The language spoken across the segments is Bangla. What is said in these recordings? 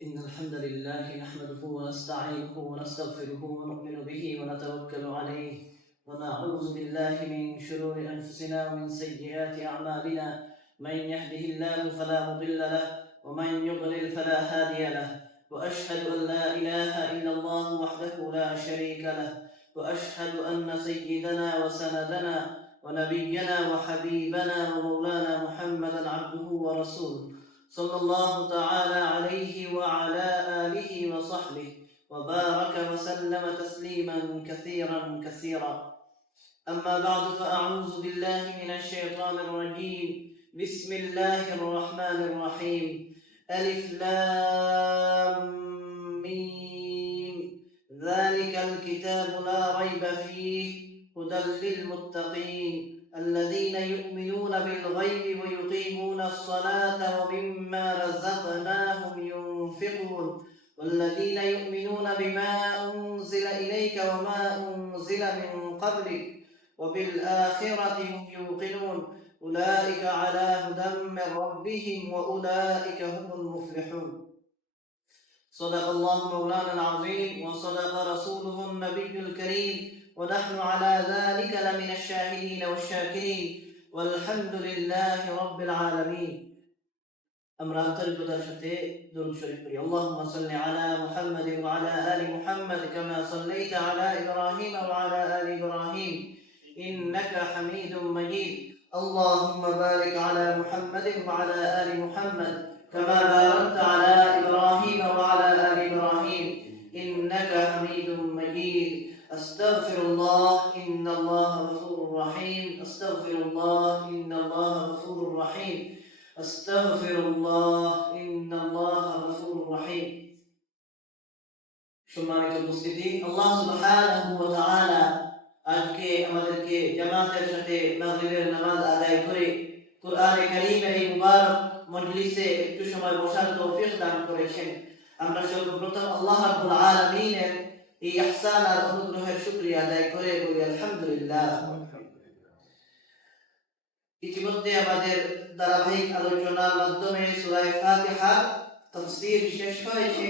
إن الحمد لله نحمده ونستعينه ونستغفره ونؤمن به ونتوكل عليه ونعوذ بالله من شرور أنفسنا ومن سيئات أعمالنا. من يهده الله فلا مضل له ومن يضلل فلا هادي له، وأشهد أن لا إله إلا الله وحده لا شريك له، وأشهد أن سيدنا وسندنا ونبينا وحبيبنا ومولانا محمدا عبده ورسوله، صلى الله تعالى عليه وعلى آله وصحبه وبارك وسلم تسليما كثيرا كثيرا. أما بعد، فأعوذ بالله من الشيطان الرجيم. بسم الله الرحمن الرحيم. ألف لام ميم، ذلك الكتاب لا ريب فيه هدى للمتقين الذين يؤمنون بالغيب ويقيمون الصلاة ومما رزقناهم ينفقون والذين يؤمنون بما أنزل إليك وما أنزل من قبلك وبالآخرة هم يوقنون أولئك على هدى من ربهم وأولئك هم المفلحون. صدق الله مولانا العظيم وصدق رسوله النبي الكريم، ونحن على ذلك لمن الشاهدين والشاكرين والحمد لله رب العالمين. আমরা আন্তরিকতার সাথে দরুদ শরীফ পড়ি। اللهم صل على محمد وعلى آل محمد كما صليت على إبراهيم وعلى آل إبراهيم إنك حميد مجيد. اللهم بارك على محمد وعلى آل محمد كما باركت على إبراهيم وعلى آل إبراهيم إنك حميد مجيد. أستغفر الله إن الله غفور رحيم. أستغفر الله إن الله غفور رحيم. আস্তাগফিরুল্লাহ ইন্নাল্লাহা গফুরুর রহিম। সম্মানিত উপস্থিতি, আল্লাহ সুবহানাহু ওয়া তাআলা আজকে আমাদেরকে জামাতের সাথে মাগরিবের নামাজ আদায় করে কুরআনে কারীমের এই মুবারক মজলিসে একটু সময় বসার তৌফিক দান করেছেন। আমরা সর্বপ্রথম আল্লাহ রাব্বুল আলামিনের এই ইহসান আর অনুগ্রহের শুকরিয়া আদায় করে বলি আলহামদুলিল্লাহ। ইতিমধ্যে আমাদের ধারাবাহিক আলোচনার মাধ্যমে সূরা ফাতিহার তাফসীর শেষ হয়েছে।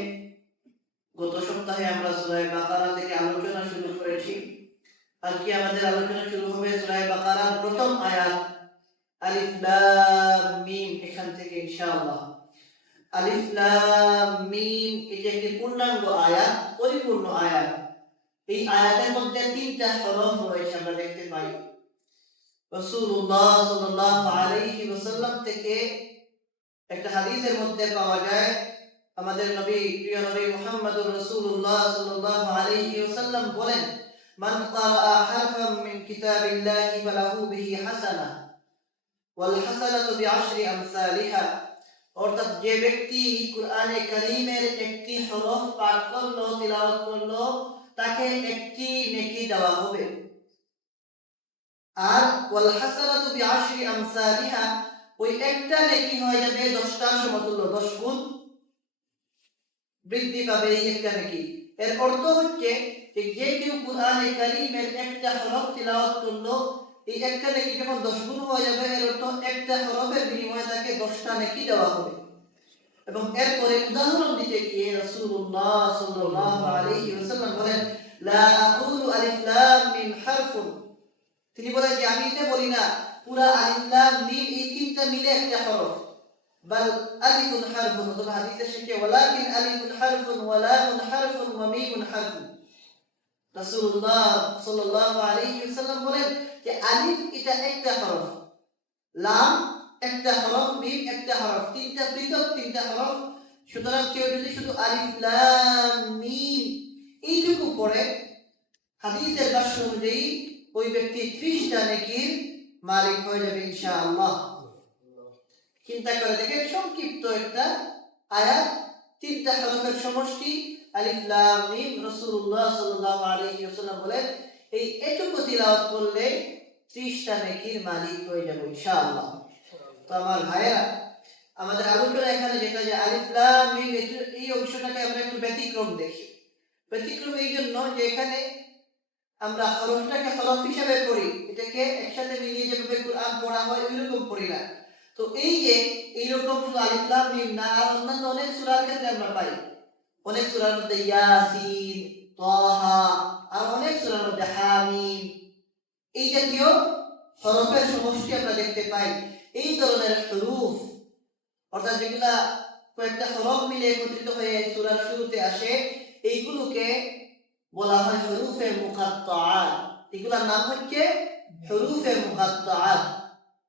গত সপ্তাহে আমরা সূরা বাকারা থেকে আলোচনা শুরু করেছি। আজকে আমাদের আলোচনা শুরু হবে সূরা বাকারার প্রথম আয়াত আলিফ লাম মিম, এখান থেকে ইনশাআল্লাহ। আলিফ লাম মিম এটা একটি পূর্ণাঙ্গ আয়াত, পরিপূর্ণ আয়াত। এই আয়াতের মধ্যে তিনটা হরফ রয়েছে আমরা দেখতে পাই। রাসূলুল্লাহ সাল্লাল্লাহু আলাইহি ওয়াসাল্লাম থেকে একটা হাদিসের মধ্যে পাওয়া যায়, আমাদের নবী, প্রিয় নবী মুহাম্মদুর রাসূলুল্লাহ সাল্লাল্লাহু আলাইহি ওয়াসাল্লাম বলেন, মান ক্বারা হারফাম মিন কিতাবিল্লাহি ফালাহু বিহি হাসানাহ ওয়াল হাসানাতু বিআশরি আমসালিহা। অর্থাৎ যে ব্যক্তি কুরআনে কারীমের একটি হরফ পাঠ করলো, তিলাওয়াত করলো, তাকে একটি নেকি দেওয়া হবে। আর ওয়াল হাসানাতু বিআশরি আমসালিহা, ওই একটা নেকি হয়ে যাবে 10টার সমতুল্য, 10 গুণ বৃদ্ধি পাবে এই একটা নেকি। এর অর্থ হচ্ছে যে যে কেউ কুরআনে কারীমের একটা হরফ তিলাওয়াত করলো, এই একটা নেকি যখন 10 গুণ হয়ে যাবে, এর অর্থ একটা হরফের বিনিময়ে তাকে 10টা নেকি দেওয়া হবে। এবং এরপরে উদাহরণ দিতে গিয়ে রাসূলুল্লাহ সাল্লাল্লাহু আলাইহি ওয়াসাল্লাম বলেন, লা আকুলু আলিফ লাম মিম হারফুন, তিনি বলেন যে আমি এটা বলি না পুরা আলিফ লাম মিম এই তিনটা মিলে একটা হরফ, বাল আলিফুন হারফুন। অথবা হাদিসে শিখে ওয়ালাকিন আলিফুন হারফুন ওয়া লামুন হারফুন ওয়া মিমুন হারফুন। রাসূলুল্লাহ সাল্লাল্লাহু আলাইহি ওয়াসাল্লাম বলেন যে আলিফ এটা একটা হরফ, লাম একটা হরফ, মিম একটা হরফ, তিনটা পৃথক তিনটা হরফ। সুতরাং কেউ যদি শুধু আলিফ লাম মিম এইটুকু পড়ে, হাদিসের ভাষ্য অনুযায়ী ওই ব্যক্তি 30টা নেকির মালিক হয়ে যাবে ইনশাআল্লাহ। চিন্তা করে দেখেন, সংক্ষিপ্ত একটা আয়াত, তিনটা হরফের সমষ্টি আলিফ লাম মিম। রাসূলুল্লাহ সাল্লাল্লাহু আলাইহি ওয়াসাল্লাম বলেন এই এটুকু তিলাওয়াত করলে 30টা নেকির মালিক হয়ে যাবে ইনশাআল্লাহ। তো আমার ভাইরা, আমাদের আলোচনা এখানে যেটা যে আলিফ লাম মিম, এই অংশটাকে আমরা একটু ব্যতিক্রম দেখি। ব্যতিক্রম এই জন্য যে এখানে আমরা হরফটাকে হরফ হিসেবে পড়ি, এটাকে একসাথে মিলিয়ে যেভাবে কুরআন পড়া হয় ওইরকম পড়ি না। তো এই যে এইরকম শুধু আলিফ লাম মিম না, আর অন্যান্য অনেক সূরার ক্ষেত্রে আমরা পাই। অনেক সূরার মধ্যে ইয়াসিন, তাহা, আর অনেক সূরার মধ্যে হামিম, এই জাতীয় হরফের সমষ্টি আমরা দেখতে পাই। এই ধরনের হরুফ, অর্থাৎ যেগুলা কয়েকটা হরফ মিলে একত্রিত হয়ে সূরার শুরুতে আসে, এইগুলোকে বলা হয় হরুফে মুকাত্তাআত। এগুলার নাম হচ্ছে হরুফে মুকাত্তাআত।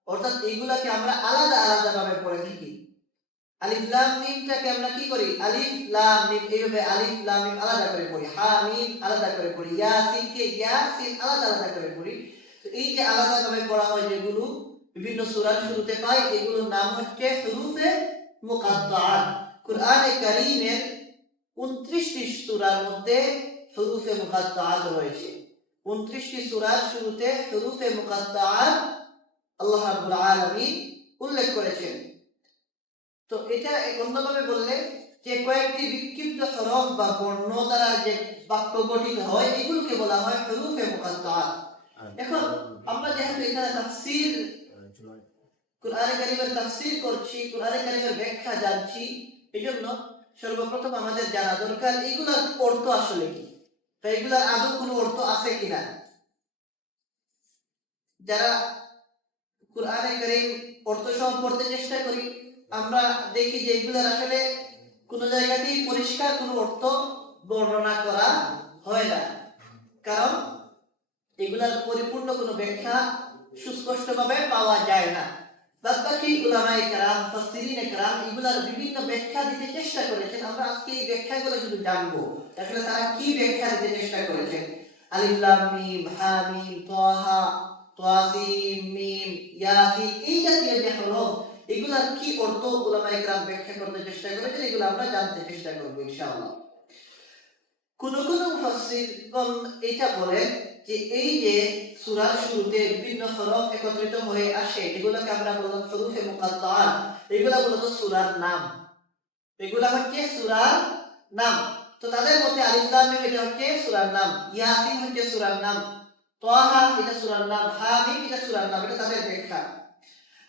অর্থাৎ এইগুলাকে আমরা আলাদা আলাদা ভাবে পড়ে থাকি। আলিফ লাম মিমটাকে আমরা কি করি? আলিফ লাম মিম, এইভাবে আলিফ লাম মিম আলাদা করে পড়ি, হা মিম আলাদা করে পড়ি, ইয়াসিন কে ইয়াসিন আলাদা আলাদা করে পড়ি। তো এই যে আলাদা ভাবে পড়া হয় যেগুলো বিভিন্ন সূরার শুরুতে পাই, এগুলোর নাম হচ্ছে হুরুফে মুকাত্তাআত। কুরআনে কারীমের 29টি সূরার মধ্যে হুরুফে মুকাত্তাআত রয়েছে। 29টি সূরার শুরুতে হুরুফে মুকাত্তাআত আল্লাহ রাব্বুল আলামিন উল্লেখ করেছেন। তো এটা অন্যভাবে বললে যে কয়েকটি বিক্ষিপ্ত হরফ বা বর্ণ দ্বারা যে বাক্য গঠিত হয়, এগুলোকে বলা হয় হুরুফে মুকাত্তাআত। এখন আমরা যেহেতু এখানে তাফসীর, কুরআনে কারীমের তাফসীর করছি, কুরআনে কারীমের ব্যাখ্যা জানছি, এজন্য সর্বপ্রথম আমাদের জানা দরকার এগুলোর অর্থ আসলে কি, তো এগুলোর আদৌ কোনো অর্থ আছে কিনা। যারা কুরআনে কারীম অর্থ সহ পড়তে চেষ্টা করি, আমরা দেখি যে এগুলোর আসলে কোনো জায়গাতেই পরিষ্কার কোনো অর্থ বর্ণনা করা হয় না, কারণ এগুলার পরিপূর্ণ কোনো ব্যাখ্যা সুস্পষ্টভাবে পাওয়া যায় না। বাকি উলামায়ে কেরাম, মুফাসসিরিনে কেরাম এগুলার বিভিন্ন ব্যাখ্যা দিতে চেষ্টা করেছেন। আমরা আজকে এই ব্যাখ্যাগুলো শুধু জানবো, আসলে তারা কি ব্যাখ্যা দিতে চেষ্টা করেছেন। আলিফ লাম মিম, হা মিম, তাহা, তাসিম, মিম, ইয়াসিন, এই জাতীয় যে হরফ, এগুলার কি অর্থ উলামায়ে কেরাম ব্যাখ্যা করতে চেষ্টা করেছেন, এগুলো আমরা জানতে চেষ্টা করব ইনশাআল্লাহ। কোন কোন মুফাসসিরগণ এটা বলেন যে এই যে সূরার শুরুতে বিভিন্ন হরফ একত্রিত হয়ে আসে, এগুলোকে আমরা বললাম হুরুফে মুকাত্তাআত, এগুলা মূলত সূরার নাম, এগুলা হচ্ছে সূরার নাম। তো তাদের মতে আলিফ লাম মিম এটা হচ্ছে সূরার নাম, ইয়াসিন হচ্ছে সূরার নাম, তাহা এটা সূরার নাম, হা মিম এটা সূরার নাম, এটা তাদের ব্যাখ্যা।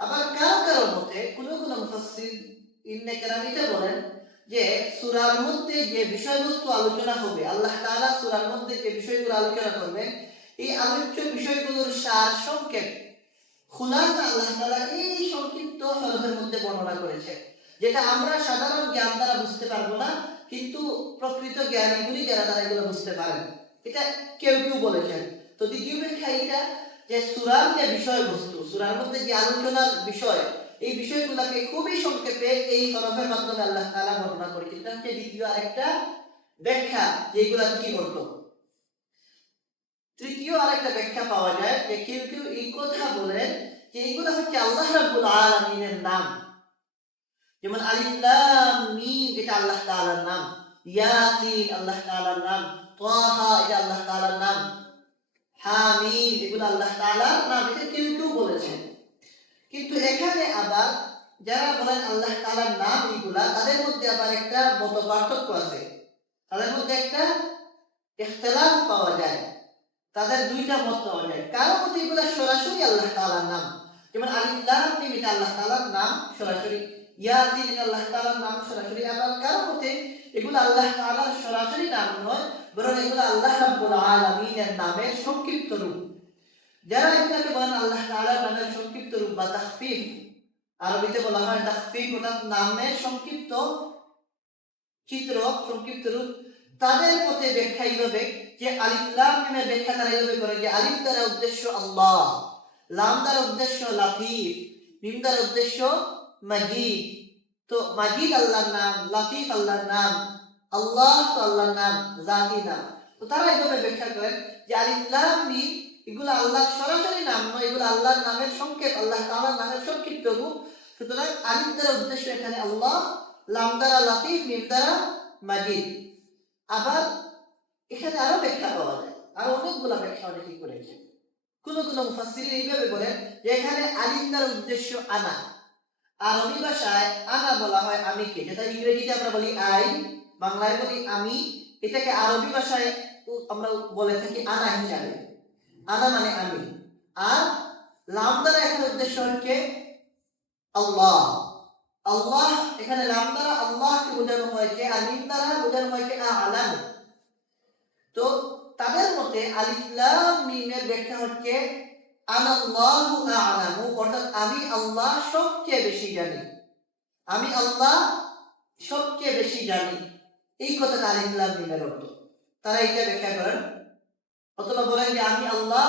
আবার কারো কারো মতে কোন কোন মুফাসসির ইবনে কেরাম এটা বলেন যে সূরার মধ্যে যে বিষয়বস্তু আলোচনা হবে, আল্লাহ তাআলা সূরার মধ্যে যে বিষয়গুলো আলোচনা করবেন, এই আলোচ্য বিষয়গুলোর সার সংক্ষেপ খুলাসা আল্লাহ তাআলা এই সংক্ষিপ্ত হরফের মধ্যে বর্ণনা করেছে, যেটা আমরা সাধারণ জ্ঞান দ্বারা বুঝতে পারবো না, কিন্তু প্রকৃত জ্ঞানীগুলি যারা তারা এগুলো বুঝতে পারেন, এটা কেউ কেউ বলেছেন। তো দ্বিতীয় ব্যাখ্যা এটা যে সূরার যে বিষয়বস্তু, সূরার মধ্যে যে আলোচনার বিষয়, এই বিষয়গুলোকে খুবই সংক্ষেপে এই হরফের মাধ্যমে আল্লাহ তাআলা বর্ণনা করেছেন। এটা হচ্ছে দ্বিতীয় আরেকটা ব্যাখ্যা যেগুলো কি অর্থ। তৃতীয় আরেকটা ব্যাখ্যা পাওয়া যায় যে কেউ কেউ এই কথা বলেন যে এইগুলো হচ্ছে আল্লাহ রাব্বুল আলামিনের নাম, যেমন আলিফ লাম মিম এটা আল্লাহ তাআলার নাম, ইয়াসিন আল্লাহ তাআলার নাম, তাহা এটা আল্লাহ তাআলার নাম, হামিম এগুলো আল্লাহ তাআলার নাম, এটা কেউ কেউ বলেছেন। কিন্তু এখানে আবার যারা বলেন আল্লাহ তাআলার নাম এগুলা, তাদের মধ্যে আবার একটা মত পার্থক্য আছে, তাদের মধ্যে একটা ইখতিলাফ পাওয়া যায়, তাদের দুইটা মত পাওয়া যায়। কারো মতে এগুলা সরাসরি আল্লাহ তাআলার নাম, যেমন আলিফ লাম মিম এটা আল্লাহ তাআলার নাম সরাসরি, ইয়াসিন এটা আল্লাহ তাআলার নাম সরাসরি। আবার কারো মতে এগুলো আল্লাহ তাআলার সরাসরি নাম নয়, বরং এগুলো আল্লাহ রাব্বুল আলামিনের নামের সংক্ষিপ্ত রূপ। যারা এটাকে বলেন আল্লাহ তাআলার নামের সংক্ষিপ্ত রূপ বা তাখফিফ, আরবিতে বলা হয় তাখফিফ, অর্থাৎ নামের সংক্ষিপ্ত চিত্র, সংক্ষিপ্ত রূপ, তাদের মতে ব্যাখ্যা এইভাবে যে আলিফ লাম মিমের ব্যাখ্যা তারা এইভাবে করে যে আলিফ দ্বারা উদ্দেশ্য আল্লাহ, লাম দ্বারা উদ্দেশ্য লাতিফ, মিম দ্বারা উদ্দেশ্য মাজিদ। তো মাজিদ আল্লাহর নাম, লাতিফ আল্লাহর নাম, আল্লাহ তো আল্লাহর নাম, জাতি নাম। তো তারা এইভাবে ব্যাখ্যা করেন যে আলিফ লাম মিম এগুলো আল্লাহর সরাসরি নাম নয়, এগুলো আল্লাহর নামের সংক্ষেপ, আল্লাহ তাআলার নামের সংক্ষিপ্ত রূপ। সুতরাং আলিফ দ্বারা উদ্দেশ্য এখানে আল্লাহ, লাম দ্বারা লাতিফ, মিম দ্বারা মাজিদ। আবার এখানে আরো ব্যাখ্যা পাওয়া যায়, আরো অনেকগুলো ব্যাখ্যা অনেকেই করেছে। কোন কোন মুফাসসিরিন এইভাবে বলেন যে এখানে আলিফ দ্বারা উদ্দেশ্য আনা, আরবি ভাষায় আনা বলা হয় আমিকে, যেটা ইংরেজিতে আমরা বলি আই, বাংলায় বলি আমি, এটাকে আরবি ভাষায় আমরা বলে থাকি আনা হিসাবে, আনা মানে আমি। আর লাম দ্বারা এখানে উদ্দেশ্য হচ্ছে আল্লাহ, লাম দ্বারা উদ্দেশ্য আল্লাহ, লাম দ্বারা উদ্দেশ্য মাজিদ, মাজিদ আল্লাহর নাম, লাতিফ আল্লাহর নাম, আল্লাহ তো আল্লাহর নাম, জাতি নাম। তো তারা এইভাবে ব্যাখ্যা করেন যে আলিফ লাম মিম এগুলো আল্লাহর সরাসরি নাম নয়, এগুলো আল্লাহর নামের সংক্ষেপ, আল্লাহ তাআলার নামের সংক্ষিপ্ত রূপ। যারা এটাকে বলেন আল্লাহ তাআলার নামের সংক্ষিপ্ত রূপ বা তাখফিফ, আরবিতে বলা হয় তাখফিফ, আল্লাহ। আল্লাহ এখানে নাম দ্বারা আল্লাহকে বোঝানো হয়েছে, আর মিম দ্বারা বোঝানো হয়েছে আ'লাম। তো তাদের মতে আলিফ লাম মিমের ব্যাখ্যা হচ্ছে আনাল্লাহু আ'লামু, অর্থাৎ আমি আল্লাহ সবচেয়ে বেশি জানি, আমি আল্লাহ সবচেয়ে বেশি জানি। এই কথাটা আলিফ লাম মিমের অর্থ। তারা এটা ব্যাখ্যা করেন, অথবা বলেন যে আমি আল্লাহ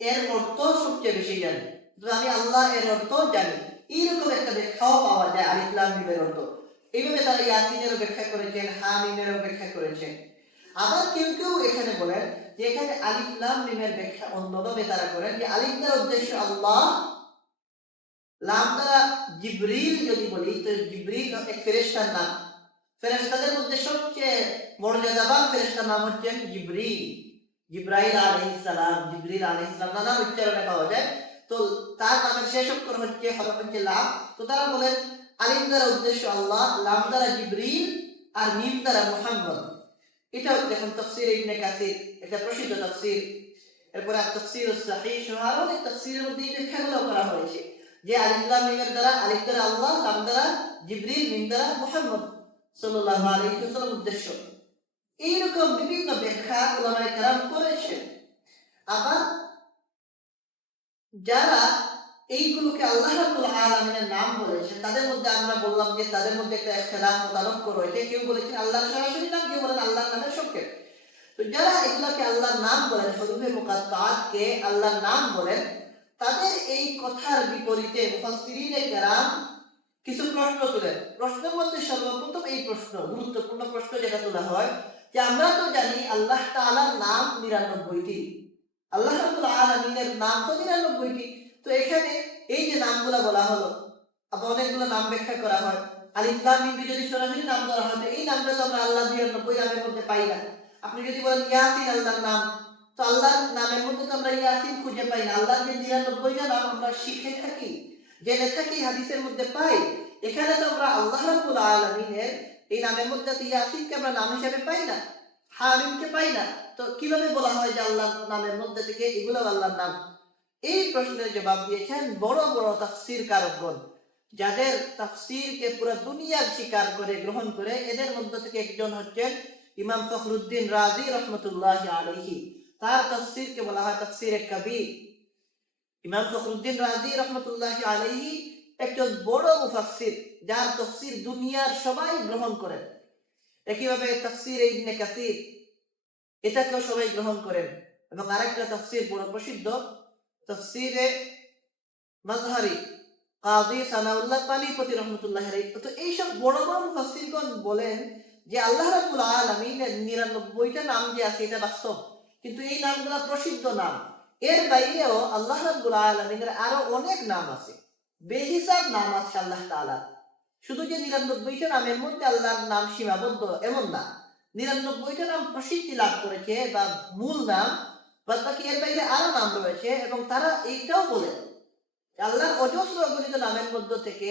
এর অর্থ সবচেয়ে বেশি জানি, তো আমি আল্লাহ এর অর্থ জানি। এইরকম একটা ব্যাখ্যাও পাওয়া যায় আলিফ লাম মিমের অর্থ। এইভাবে তারা ইয়াসিনেরও ব্যাখ্যা করেছেন, হামিমেরও ব্যাখ্যা করেছেন। আবার কেউ কেউ এখানে বলেন যে এখানে আলিফ লাম মিমের ব্যাখ্যা অন্যভাবে তারা করেন যে আলিফ দ্বারা উদ্দেশ্য আল্লাহ, লাম দ্বারা জিবরিল যদি বলি তো জিবরিল এক ফেরেশতার নাম, ফেরেশতাদের মধ্যে সবচেয়ে মর্যাদাবান ফেরেশতার নাম হচ্ছেন জিবরিল, জিব্রাইল আলাইহিস সালাম, জিবরিল আলাইহিস সালাম নানা উচ্চারণে পাওয়া যায়। তো তার নামের শেষ অক্ষর হচ্ছে হরফ হচ্ছে লাম। তো তারা বলেন আলিফ দ্বারা উদ্দেশ্য আল্লাহ, লাম দ্বারা জিবরিল, আর মিম দ্বারা মুহাম্মদ। এটা দেখুন তাফসীর ইবনে কাসির, এটা প্রসিদ্ধ তাফসীর। এরপরে তাফসীর সাহিহ সহ আরো অনেক তাফসীরের মধ্যে এই ব্যাখ্যাগুলো করা হয়েছে যে আলিফ লাম মিমের দ্বারা, আলিফ দ্বারা আল্লাহ, লাম দ্বারা জিবরিল, মিম দ্বারা মুহাম্মদ সাল্লাল্লাহু আলাইহি ওয়াসাল্লাম উদ্দেশ্য। এইরকম বিভিন্ন ব্যাখ্যা উলামায়ে কেরাম করেছেন। আবার যারা এইগুলোকে আল্লাহ রাব্বুল আলামিনের নাম বলেছেন তাদের মধ্যে আমরা বললাম যে তাদের মধ্যে একটা ইখতিলাফ মতানক্য রয়েছে। কেউ বলেছেন আল্লাহর সরাসরি নাম, কেউ বলেন আল্লাহর নামের সংক্ষেপ। তো যারা এগুলাকে আল্লাহর নাম বলেন, হরফে মুকাত্তাআতকে আল্লাহর নাম বলেন, তাদের এই কথার বিপরীতে মুফাসসিরিনে কেরাম কিছু প্রশ্ন তুলেন। প্রশ্নের মধ্যে সর্বপ্রথম এই প্রশ্ন, গুরুত্বপূর্ণ প্রশ্ন যেটা তোলা হয় যে আমরা তো জানি আল্লাহ তাআলার নাম ৯৯টি, আল্লাহ রাব্বুল আলামিনের নাম তো ৯৯টি। তো এখানে এই যে নামগুলো বলা হলো, আবার অনেকগুলো নাম ব্যাখ্যা করা হয়। আলিফ লাম মিম যদি সরাসরি নাম ধরা হয় তো এই নামটা তো আমরা আল্লাহ ৯৯ নামের মধ্যে পাই না। আপনি যদি বলেন ইয়াসিন আল্লাহর নাম, তো আল্লাহর নামের মধ্যে তো আমরা ইয়াসিন খুঁজে পাই না। আল্লাহর যে ৯৯টা নাম আমরা শিখে থাকি, জেনে থাকি, হাদিসের মধ্যে পাই, এখানে তো আমরা আল্লাহ রাব্বুল আলামিনের এই নামের মধ্যে তো ইয়াসিনকে আমরা নাম হিসেবে পাই না, হামিমকে পাই না। তো কিভাবে বলা হয় যে আল্লাহর নামের মধ্যে থেকে এগুলো আল্লাহর নাম? এই প্রশ্নের জবাব দিয়েছেন বড় বড় তাফসীর কারকগণ, যাদের তাফসীরকে পুরো দুনিয়ার স্বীকার করে গ্রহণ করে। এদের মধ্যে থেকে একজন হচ্ছেন ইমাম ফখরুদ্দিন রাজি রহমতুল্লাহি আলাইহি। তার তাফসীরকে বলা হয় তাফসীরে কবির। ইমাম ফখরুদ্দিন রাজি রহমতুল্লাহি আলাইহি একজন বড় মুফাসসির, যার তাফসীর দুনিয়ার সবাই গ্রহণ করেন। একইভাবে তাফসীর ইবনে কাসির, এটাকেও সবাই গ্রহণ করেন। এবং আরেকটা তাফসীর বড় প্রসিদ্ধ, তাফসীরে মাজহারি, কাজী সানাউল্লাহ তালিপতি রহমতুল্লাহ আলাইহি। তো এইসব বড় বড় মুফাসসিরগণ বলেন যে আল্লাহ রাব্বুল আলামিনের ৯৯টা নাম যে আছে এটা বাস্তব, কিন্তু এই নামগুলো প্রসিদ্ধ নাম। এর বাইরেও আল্লাহ রাব্বুল আলামিনের আরো অনেক নাম আছে, বেহিসাব নাম আছে আল্লাহ তাআলা। শুধু যে ৯৯টা নামের মধ্যে আল্লাহর নাম সীমাবদ্ধ এমন না, ৯৯টা নাম প্রসিদ্ধি লাভ করেছে বা মূল নাম, বাদ বাকি এর বাইরে আরো নাম রয়েছে। এবং তারা এইটাও বলে আল্লাহর অজস্র অগণিত নামের মধ্য থেকে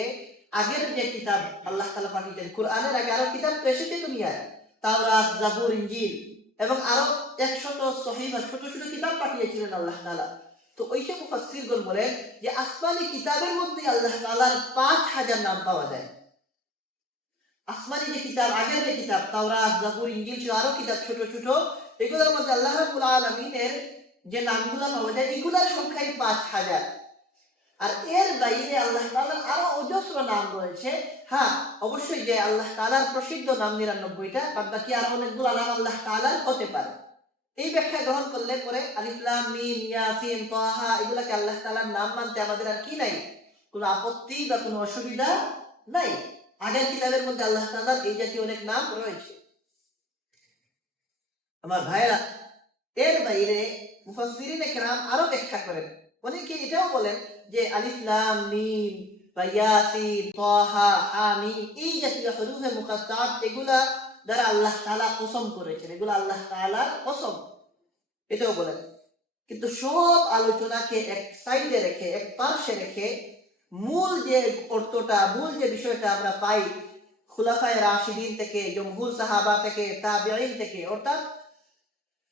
আগের যে কিতাব আল্লাহ তাআলা পাঠিয়েছেন, কুরআনের আগে আরো কিতাব তো এসেছে দুনিয়ায়, তাওরাত, জাবুর, ইনজিল, এবং আরো ১০০ সহিফা ছোট ছোট কিতাব পাঠিয়েছিলেন আল্লাহ তাআলা। তো ওইসব মুফাসসিরগণ বলেন যে আসমানি কিতাবের মধ্যে আল্লাহ তাআলার ৫,০০০ নাম পাওয়া যায়। আসমানি যে কিতাব, আগের যে কিতাব তাওরাত, জাবুর, ইনজিল ছিল, আরো কিতাব ছোট ছোট, এগুলোর মধ্যে আল্লাহ রাব্বুল আলামিনের যে নামগুলো পাওয়া যায় এগুলোর সংখ্যাই ৫,০০০। আর এর বাইরে আল্লাহ তাআলার আরো অজস্র নাম রয়েছে। হ্যাঁ, অবশ্যই যে আল্লাহ তাআলার প্রসিদ্ধ নাম ৯৯টা, বাদ বাকি আরো অনেকগুলো নাম আল্লাহ তাআলার হতে পারে। এই ব্যাখ্যা গ্রহণ করলে পরে আলিফ লাম মিম ইয়াসিন তাহা এগুলাকে আল্লাহ তাআলার নাম মানতে আমাদের আর কি নাই, কোনো আপত্তি বা কোনো অসুবিধা নাই। আগের কিতাবের মধ্যে আল্লাহ তাআলার এই জাতীয় অনেক নাম রয়েছে। আমার ভাইরা, এর বাইরে মুফাসসিরিনে কেরাম আরো ব্যাখ্যা করেন। অনেকে এটাও বলেন যে আলিফ লাম মিম বা ইয়াসিন তাহা হামিম এই জাতীয় হরফে মুকাত্তাআত এগুলা দ্বারা আল্লাহ তাআলা কসম করেছেন, এগুলো আল্লাহ তাআলার কসম, এটাও বলেন। কিন্তু সব আলোচনাকে এক সাইডে রেখে, এক পার্শ্বে রেখে, মূল যে অর্থটা, মূল যে বিষয়টা আমরা পাই খুলাফায়ে রাশিদিন থেকে, জমহুর সাহাবা থেকে, তাবেঈন থেকে, অর্থাৎ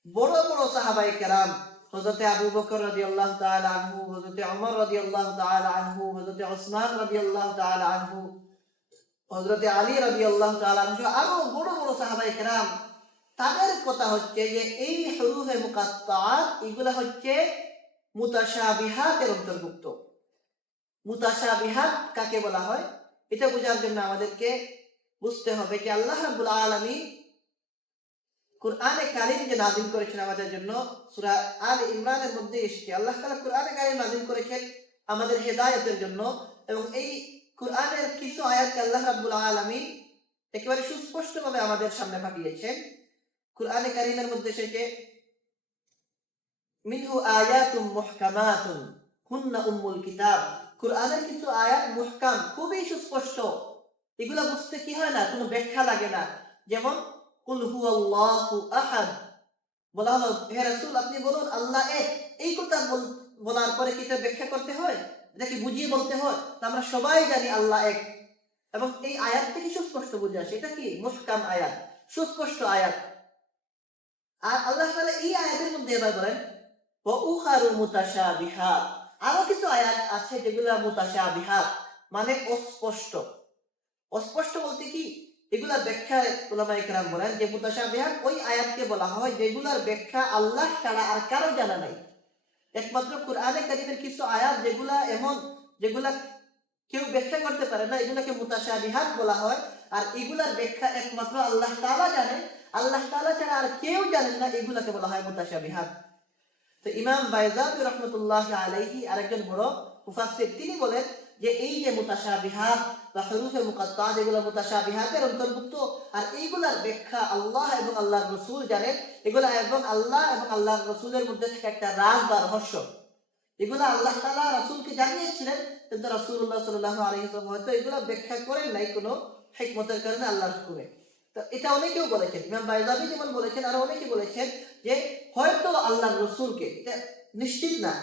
বড় বড় সাহাবায়ে কেরাম, হযরতে আবু বকর রাদিয়াল্লাহু তাআলা আনহু, হযরতে ওমর রাদিয়াল্লাহু তাআলা আনহু, হযরতে ওসমান রাদিয়াল্লাহু তাআলা আনহু, হযরতে আলী রাদিয়াল্লাহু তাআলা আনহু, আরো বড় বড় সাহাবায়ে কেরাম, তাদের কথা হচ্ছে যে এই হুরুফে মুকাত্তাআত এগুলা হচ্ছে মুতাশাবিহাতের অন্তর্ভুক্ত। মুতাশাবিহাত কাকে বলা হয় এটা বোঝার জন্য আমাদেরকে বুঝতে হবে যে আল্লাহ রাব্বুল আলামিন কুরআনে কারীম যে নাযিল করেছেন আমাদের জন্য, সূরা আলে ইমরানের মধ্যে এসেছে আল্লাহ তাআলা কুরআনে কারীম নাযিল করেছেন আমাদের হেদায়েতের জন্য, এবং এই কুরআনের কিছু আয়াতকে আল্লাহ রাব্বুল আলামিন একেবারে সুস্পষ্টভাবে আমাদের সামনে পাঠিয়েছেন। কুরআনে কারীমের মধ্যে এসেছে মিনহু আয়াতুম মুহকামাতুন হুন্না উম্মুল কিতাব। কুরআনের কিছু আয়াত মুহকাম, খুবই সুস্পষ্ট, এগুলা বুঝতে কি হয় না, কোনো ব্যাখ্যা লাগে না। যেমন কুল হুয়াল্লাহু আহাদ, বলা হলো হে রাসূল আপনি বলুন আল্লাহ এক। এই কথা বলার পরে কি এটা ব্যাখ্যা করতে হয়, এটা কি বুঝিয়ে বলতে হয়? আমরা সবাই জানি আল্লাহ এক, এবং এই আয়াত থেকে সুস্পষ্ট বুঝে আসে এটা কি মুহকাম আয়াত, সুস্পষ্ট আয়াত। আর আল্লাহ তাআলা এই আয়াতের মধ্যে এবার বলেন ওয়া উখারু মুতাশাবিহাত, আরো কিছু আয়াত আছে যেগুলা মুতাশাবিহাত মানে অস্পষ্ট। অস্পষ্ট বলতে কি, এগুলার ব্যাখ্যা উলামায়ে কেরাম বলেন যে মুতাশাবিহাত ওই আয়াতকে বলা হয় যেগুলার ব্যাখ্যা আল্লাহ ছাড়া আর কারো জানা নাই। একমাত্র কুরআনে কারীমের কিছু আয়াত যেগুলা এমন, যেগুলা কেউ ব্যাখ্যা করতে পারে না, এগুলাকে মুতাশাবিহাত বলা হয়। আর এগুলার ব্যাখ্যা একমাত্র আল্লাহ তাআলা জানেন, আল্লাহ তাআলা ছাড়া আর কেউ জানেন না, এগুলাকে বলা হয় মুতাশাবিহাত। তো ইমাম বাইজাবি রাহমাতুল্লাহি আলাইহি আরেকজন বড় মুফাসসির, তিনি বলেন যে এই যে মুতাশাবিহাত বা হুরুফে মুকাত্তাআত এগুলো মুতাশাবিহাতের অন্তর্ভুক্ত, আর এইগুলার ব্যাখ্যা আল্লাহ এবং আল্লাহর রাসূল জানেন। এগুলা এবং আল্লাহ এবং আল্লাহর রাসূলের মধ্যে থেকে একটা রাজ বা রহস্য, এগুলা আল্লাহ তাআলা রাসূলকে জানিয়েছিলেন, কিন্তু রাসূলুল্লাহ সাল্লাল্লাহু আলাইহি ওয়াসাল্লাম হয়তো এগুলা ব্যাখ্যা করেন নাই কোনো হিকমতের কারণে আল্লাহর হুকুমে। তো এটা অনেকেও বলেছেন, ইমাম বাইজাবি যেমন বলেছেন, আর অনেকে বলেছেন যে হয়তো আল্লাহর রাসূলকে, এটা নিশ্চিত না,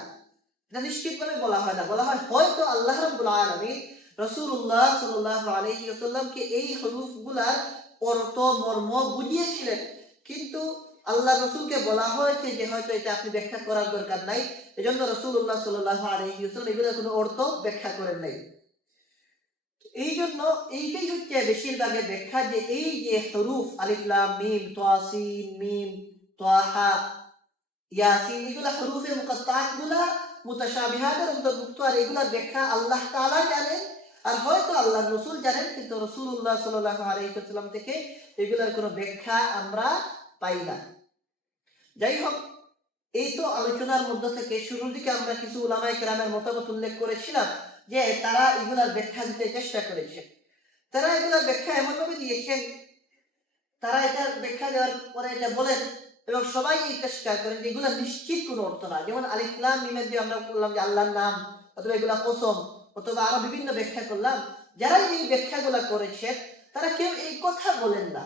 এটা নিশ্চিতভাবে বলা হয় না, বলা হয় হয়তো আল্লাহ রাব্বুল আলামিন রাসূলুল্লাহ সাল্লাল্লাহু আলাইহি ওয়াসাল্লামকে এই হুরুফগুলার অর্থ মর্ম বুঝিয়েছিলেন, কিন্তু আল্লাহ রাসূলকে বলা হয়েছে যে হয়তো এটা আপনি ব্যাখ্যা করার দরকার নাই, এজন্য রাসূলুল্লাহ সাল্লাল্লাহু আলাইহি ওয়াসাল্লাম এগুলোর কোনো অর্থ ব্যাখ্যা করেন নাই। এই জন্য এইটাই হচ্ছে বেশিরভাগের ব্যাখ্যা যে এই যে হুরুফ আলিফ লাম মিম তা সিন মিম তাহা ইয়াসিন, এগুলা হুরুফে মুকাত্তাআত গুলা মুতাশাবিহাতের অন্তর্ভুক্ত, আর এগুলার ব্যাখ্যা আল্লাহ তাআলা জানেন, আর হয়তো আল্লাহর রাসূল জানেন, কিন্তু রাসূলুল্লাহ সাল্লাল্লাহু আলাইহি ওয়াসাল্লাম থেকে এগুলার কোনো ব্যাখ্যা আমরা পাই না। যাই হোক, এই তো আলোচনার মধ্যে থেকে শুরুর দিকে আমরা কিছু উলামায়ে কেরামের মতামত উল্লেখ করেছিলাম যে তারা এগুলার ব্যাখ্যা দিতে চেষ্টা করেছে। তারা এগুলার ব্যাখ্যা এমনভাবে দিয়েছেন, তারা এটার ব্যাখ্যা দেওয়ার পরে এটা বলেন এবং সবাই এটা স্বীকার করেন যে এগুলা নিশ্চিত কোনো অর্থ না। যেমন আলিফ লাম মিমের যে আমরা বললাম যে আল্লাহর নাম, অথবা এগুলা কসম, অথবা আরো বিভিন্ন ব্যাখ্যা করলাম, যারা এই ব্যাখ্যাগুলা করেছেন তারা কেউ এই কথা বলেন না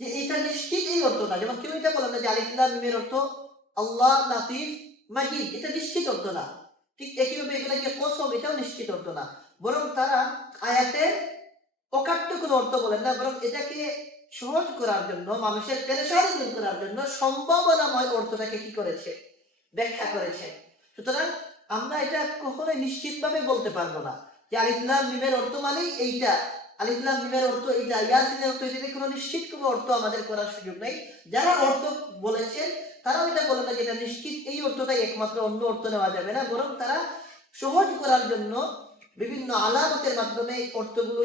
যে এটা নিশ্চিত এই অর্থটা। যেমন কেউ এটা বলেন না যে আলিফ লাম মিমের অর্থ আল্লাহ লাতিফ মাজিদ, এটা নিশ্চিত অর্থ না। ঠিক একইভাবে এগুলা যে কসম, এটাও নিশ্চিত অর্থ না। বরং তারা আয়াতের অকাট্য কোনো অর্থ বলেন না, বরং এটাকে সহজ করার জন্য, মানুষের পেরেশানি দূর করার জন্য সম্ভাবনাময় অর্থটাকে কি করেছে, ব্যাখ্যা করেছে। সুতরাং আমরা এটা কখনোই নিশ্চিতভাবে বলতে পারবো না যে আলিফ লাম মিমের অর্থ মানেই এইটা, আলিফ লাম মিমের অর্থ এইটা, ইয়াসিনের অর্থ এটা, কোনো নিশ্চিত কোনো অর্থ আমাদের করার সুযোগ নেই। যারা অর্থ বলেছেন তারাও এটা বলে না যে এটা নিশ্চিত এই অর্থটাই একমাত্র, অন্য অর্থ নেওয়া যাবে না, বরং তারা সহজ করার জন্য বিভিন্ন আলামতের মাধ্যমে অর্থগুলো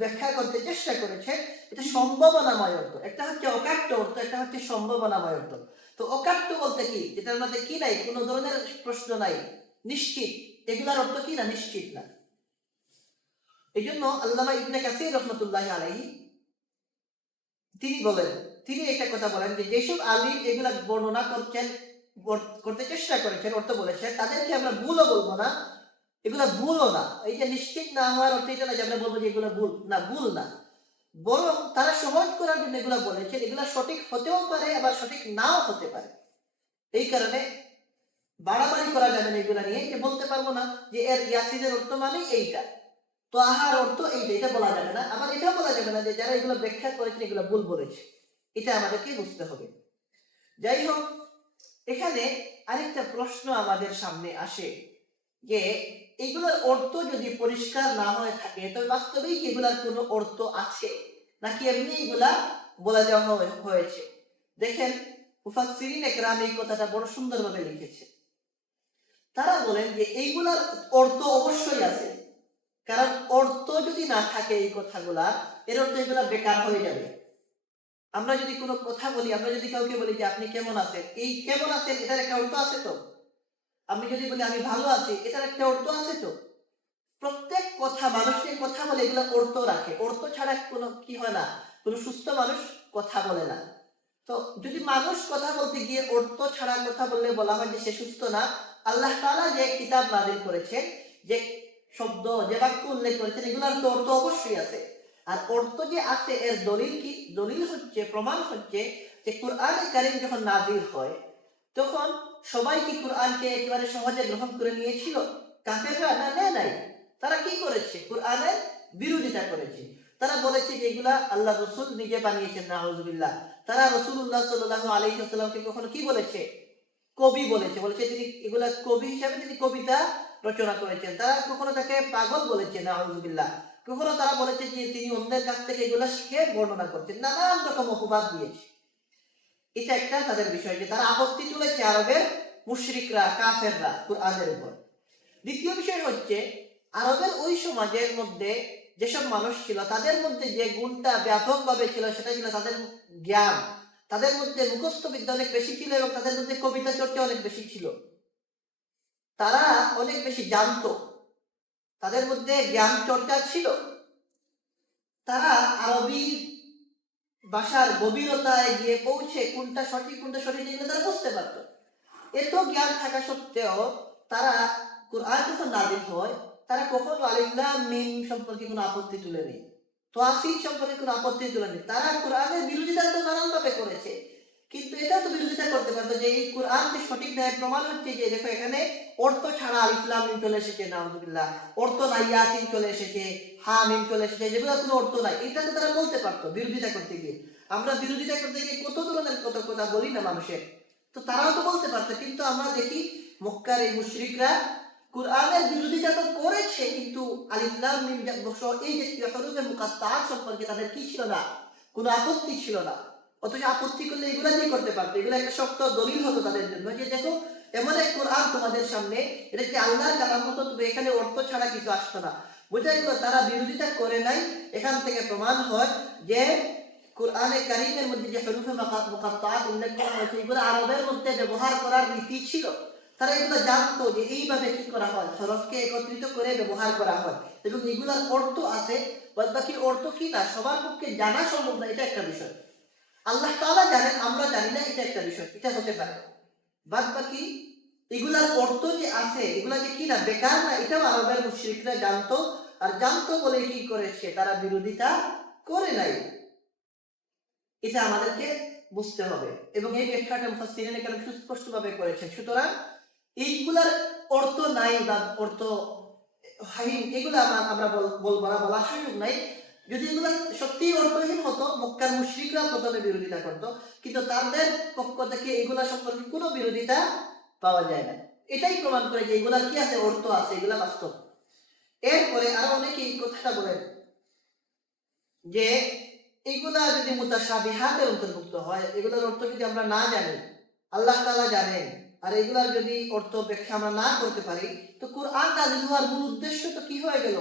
ব্যাখ্যা করতে চেষ্টা করেছে। এটা সম্ভাবনাময় অর্থ, একটা হচ্ছে অকাট্য অর্থ, একটা হচ্ছে সম্ভাবনাময় অর্থ। তো অকাট্য বলতে কি, যেটার মধ্যে কি নাই, কোনো ধরনের প্রশ্ন নাই, নিশ্চিত, এগুলার অর্থ কি না, নিশ্চিত না। এই জন্য আল্লামা ইবনে কাসির রাহমাতুল্লাহি আলাইহি তিনি বলেন, তিনি একটা কথা বলেন যে যেসব আলিম এগুলা বর্ণনা করতে চেষ্টা করেছেন, অর্থ বলেছেন, তাদেরকে আমরা ভুলও বলবো না, এগুলা ভুলও না। এই যে নিশ্চিত না হওয়ার অর্থ এটা না যে আমরা বলবো যে এগুলো ভুল না, ভুল না, বরং তারা সহজ করার জন্য এগুলা বলেছেন। এগুলা সঠিক হতেও পারে, আবার সঠিক নাও হতে পারে। এই কারণে বাড়াবাড়ি করা যাবে না এগুলা নিয়ে, যে বলতে পারবো না যে এর ইয়াসিনের অর্থ মানে এইটা, তো আহার অর্থ এইটা, এটা বলা যাবে না। আবার এটাও বলা যাবে না যে যারা এগুলো ব্যাখ্যা করেছেন এগুলো ভুল বলেছে, এটা আমাদেরকে বুঝতে হবে। যাই হোক, এখানে আরেকটা প্রশ্ন আমাদের সামনে আসে যে এগুলোর অর্থ যদি পরিষ্কার না হয়ে থাকে তবে বাস্তবেই কি এগুলার কোনো অর্থ আছে নাকি এমনি এগুলা বলে দেওয়া হয়েছে? দেখেন মুফাসসিরিন একরাম এই কথাটা বড় সুন্দরভাবে লিখেছে। তারা বলেন যে এইগুলার অর্থ অবশ্যই আছে, কারণ অর্থ যদি না থাকে এই কথাগুলা এর অর্থ এগুলা বেকার হয়ে যাবে। আমরা যদি কোনো কথা বলি, আমরা যদি কাউকে বলি যে আপনি কেমন আছেন, এই কেমন আছেন এটার একটা অর্থ আছে তো। আমি যদি বলি আমি ভালো আছি, এটার একটা অর্থ আছে তো। প্রত্যেক কথা মানুষকে কথা বলে এগুলো অর্থ রাখে, অর্থ ছাড়া কোনো কি হয় না, কোনো সুস্থ মানুষ কথা বলে না। তো যদি মানুষ কথা বলতে গিয়ে অর্থ ছাড়া কথা বললে বলা হয় যে সে সুস্থ না, আল্লাহ তাআলা যে কিতাব নাযিল করেছেন, যে শব্দ যে বাক্য উল্লেখ করেছেন এগুলোর তো অর্থ অবশ্যই আছে। আর অর্থ যে আছে এর দলিল কি? দলিল হচ্ছে, প্রমাণ হচ্ছে যে কুরআনে কারীম যখন নাযিল হয় তখন সবাই কি কুরআনকে একেবারে সহজে গ্রহণ করে নিয়েছিল? কাফেররা না, নেয় নাই। তারা কি করেছে? কুরআনের বিরোধিতা করেছে। তারা বলেছে যে এগুলা আল্লাহ রাসূল নিজে বানিয়েছেন, নাউযুবিল্লাহ। তারা রাসূলুল্লাহ সাল্লাল্লাহু আলাইহি ওয়াসাল্লামকে কখনো কি বলেছে? কবি বলেছে, বলেছে তিনি এগুলা কবি হিসাবে তিনি কবিতা রচনা করেছেন। তারা কখনো তাকে পাগল বলেছে, নাউযুবিল্লাহ। কখনো তারা বলেছে যে তিনি অন্যের কাছ থেকে এগুলা শিখে বর্ণনা করছেন, নানান রকম অপবাদ দিয়েছে। এটা একটা তাদের বিষয় যে তারা আপত্তি তুলেছে আরবের মুশরিকরা, কাফেররা কুরআনের উপর। দ্বিতীয় বিষয় হচ্ছে আরবের ওই সমাজের মধ্যে যেসব মানুষ ছিল তাদের মধ্যে যে গুণটা ব্যাপকভাবে ছিল সেটা ছিল তাদের জ্ঞান। তাদের মধ্যে মুখস্থ বিদ্যা অনেক বেশি ছিল এবং তাদের মধ্যে কবিতা চর্চা অনেক বেশি ছিল। তারা অনেক বেশি জানতো, তাদের মধ্যে জ্ঞান চর্চা ছিল। তারা আরবি ভাষার গভীরতায় গিয়ে পৌঁছে কোনটা সঠিক কোনটা সঠিক এগুলো তারা বুঝতে পারতো। এত জ্ঞান থাকা সত্ত্বেও তারা কুরআন যখন নাযিল হয় তারা কখনো আলিফ লাম মিম সম্পর্কে কোনো আপত্তি তুলে নেই, তাসিন সম্পর্কে কোনো আপত্তি তুলে নেই। তারা কুরআনের বিরোধিতা তো নানানভাবে করেছে, কিন্তু এটা তো বিরোধিতা করতে পারতো যে এই কুরআন যে সঠিক নয়। প্রমাণ হচ্ছে যে দেখো এখানে অর্থ ছাড়া আলিফ লাম মিম চলে এসেছে, নাউযুবিল্লাহ। অর্থ নাই, ইয়াসিন চলে এসেছে, হা মিম চলে এসেছে, যেগুলো কোনো অর্থ নাই। এটা তো তারা বলতে পারতো বিরোধিতা করতে গিয়ে। আমরা বিরোধিতা করতে গিয়ে কত ধরনের কত কথা বলি না মানুষের, তো তারাও তো বলতে পারতো। কিন্তু আমরা দেখি মক্কার এই মুশরিকরা কুরআনের বিরোধিতা তো করেছে, কিন্তু আলিফ লাম মিম এই যে হরফে মুকাত্তাআত সম্পর্কে তাদের কি ছিল না, কোনো আপত্তি ছিল না। অথচ আপত্তি করলে এগুলা দিয়ে করতে পারতো, এগুলো একটা শক্ত দলিল হতো তাদের জন্য যে দেখো এমন এক কোরআন তোমাদের সামনে, এটা কি আল্লাহর কালাম হতো, তবে এখানে অর্থ ছাড়া কিছু আসতো না। বোঝা গেল তারা বিরোধিতা করে নাই। এখান থেকে প্রমাণ হয় যে কুরআনে কারীমের মধ্যে যে হরফে মুকাত্তাআত উল্লেখ করা হয়েছে এগুলো আরবের মধ্যে ব্যবহার করার রীতি ছিল। তারা এগুলো জানতো যে এইভাবে কি করা হয়, হরফকে একত্রিত করে ব্যবহার করা হয় এবং এগুলোর অর্থ আছে। বাকি অর্থ কি না সবার পক্ষে জানা সম্ভব না, এটা একটা বিষয়। আল্লাহ তাআলা জানেন, আমরা জানি না, এটা একটা বিষয়, এটা হতে পারে। বাদ বাকি এগুলার অর্থ যে আছে, এগুলা যে কি না বেকার না, এটাও আরবের মুশরিকরা জানতো। আর জানতো বলে কি করেছে, তারা বিরোধিতা করে নাই। এটা আমাদেরকে বুঝতে হবে এবং এই ব্যাখ্যাটা মুফাসসিরিনে কেরাম সুস্পষ্টভাবে করেছেন। সুতরাং এইগুলার অর্থ নাই বা অর্থ হাইন এগুলো আমরা বলবো না, বলার সুযোগ নাই। যদি এগুলো সত্যি অর্থহীন হতো মক্কার মুশরিকরা প্রথমে বিরোধিতা করতো, কিন্তু তাদের পক্ষ থেকে এগুলা সম্পর্কে কোনো বিরোধিতা পাওয়া যায় না। এটাই প্রমাণ করে যে এগুলার কি আছে, অর্থ আছে, এগুলা বাস্তব। এরপরে আরো অনেকে এই কথাটা বলেন যে এগুলা যদি মুতাশাবিহাতের অন্তর্ভুক্ত হয়, এগুলোর অর্থ যদি আমরা না জানি, আল্লাহ তাআলা জানেন, আর এগুলার যদি অর্থ ব্যাখ্যা আমরা না করতে পারি, তো কুরআন নাযিল হওয়ার মূল উদ্দেশ্য তো কি হয়ে গেল,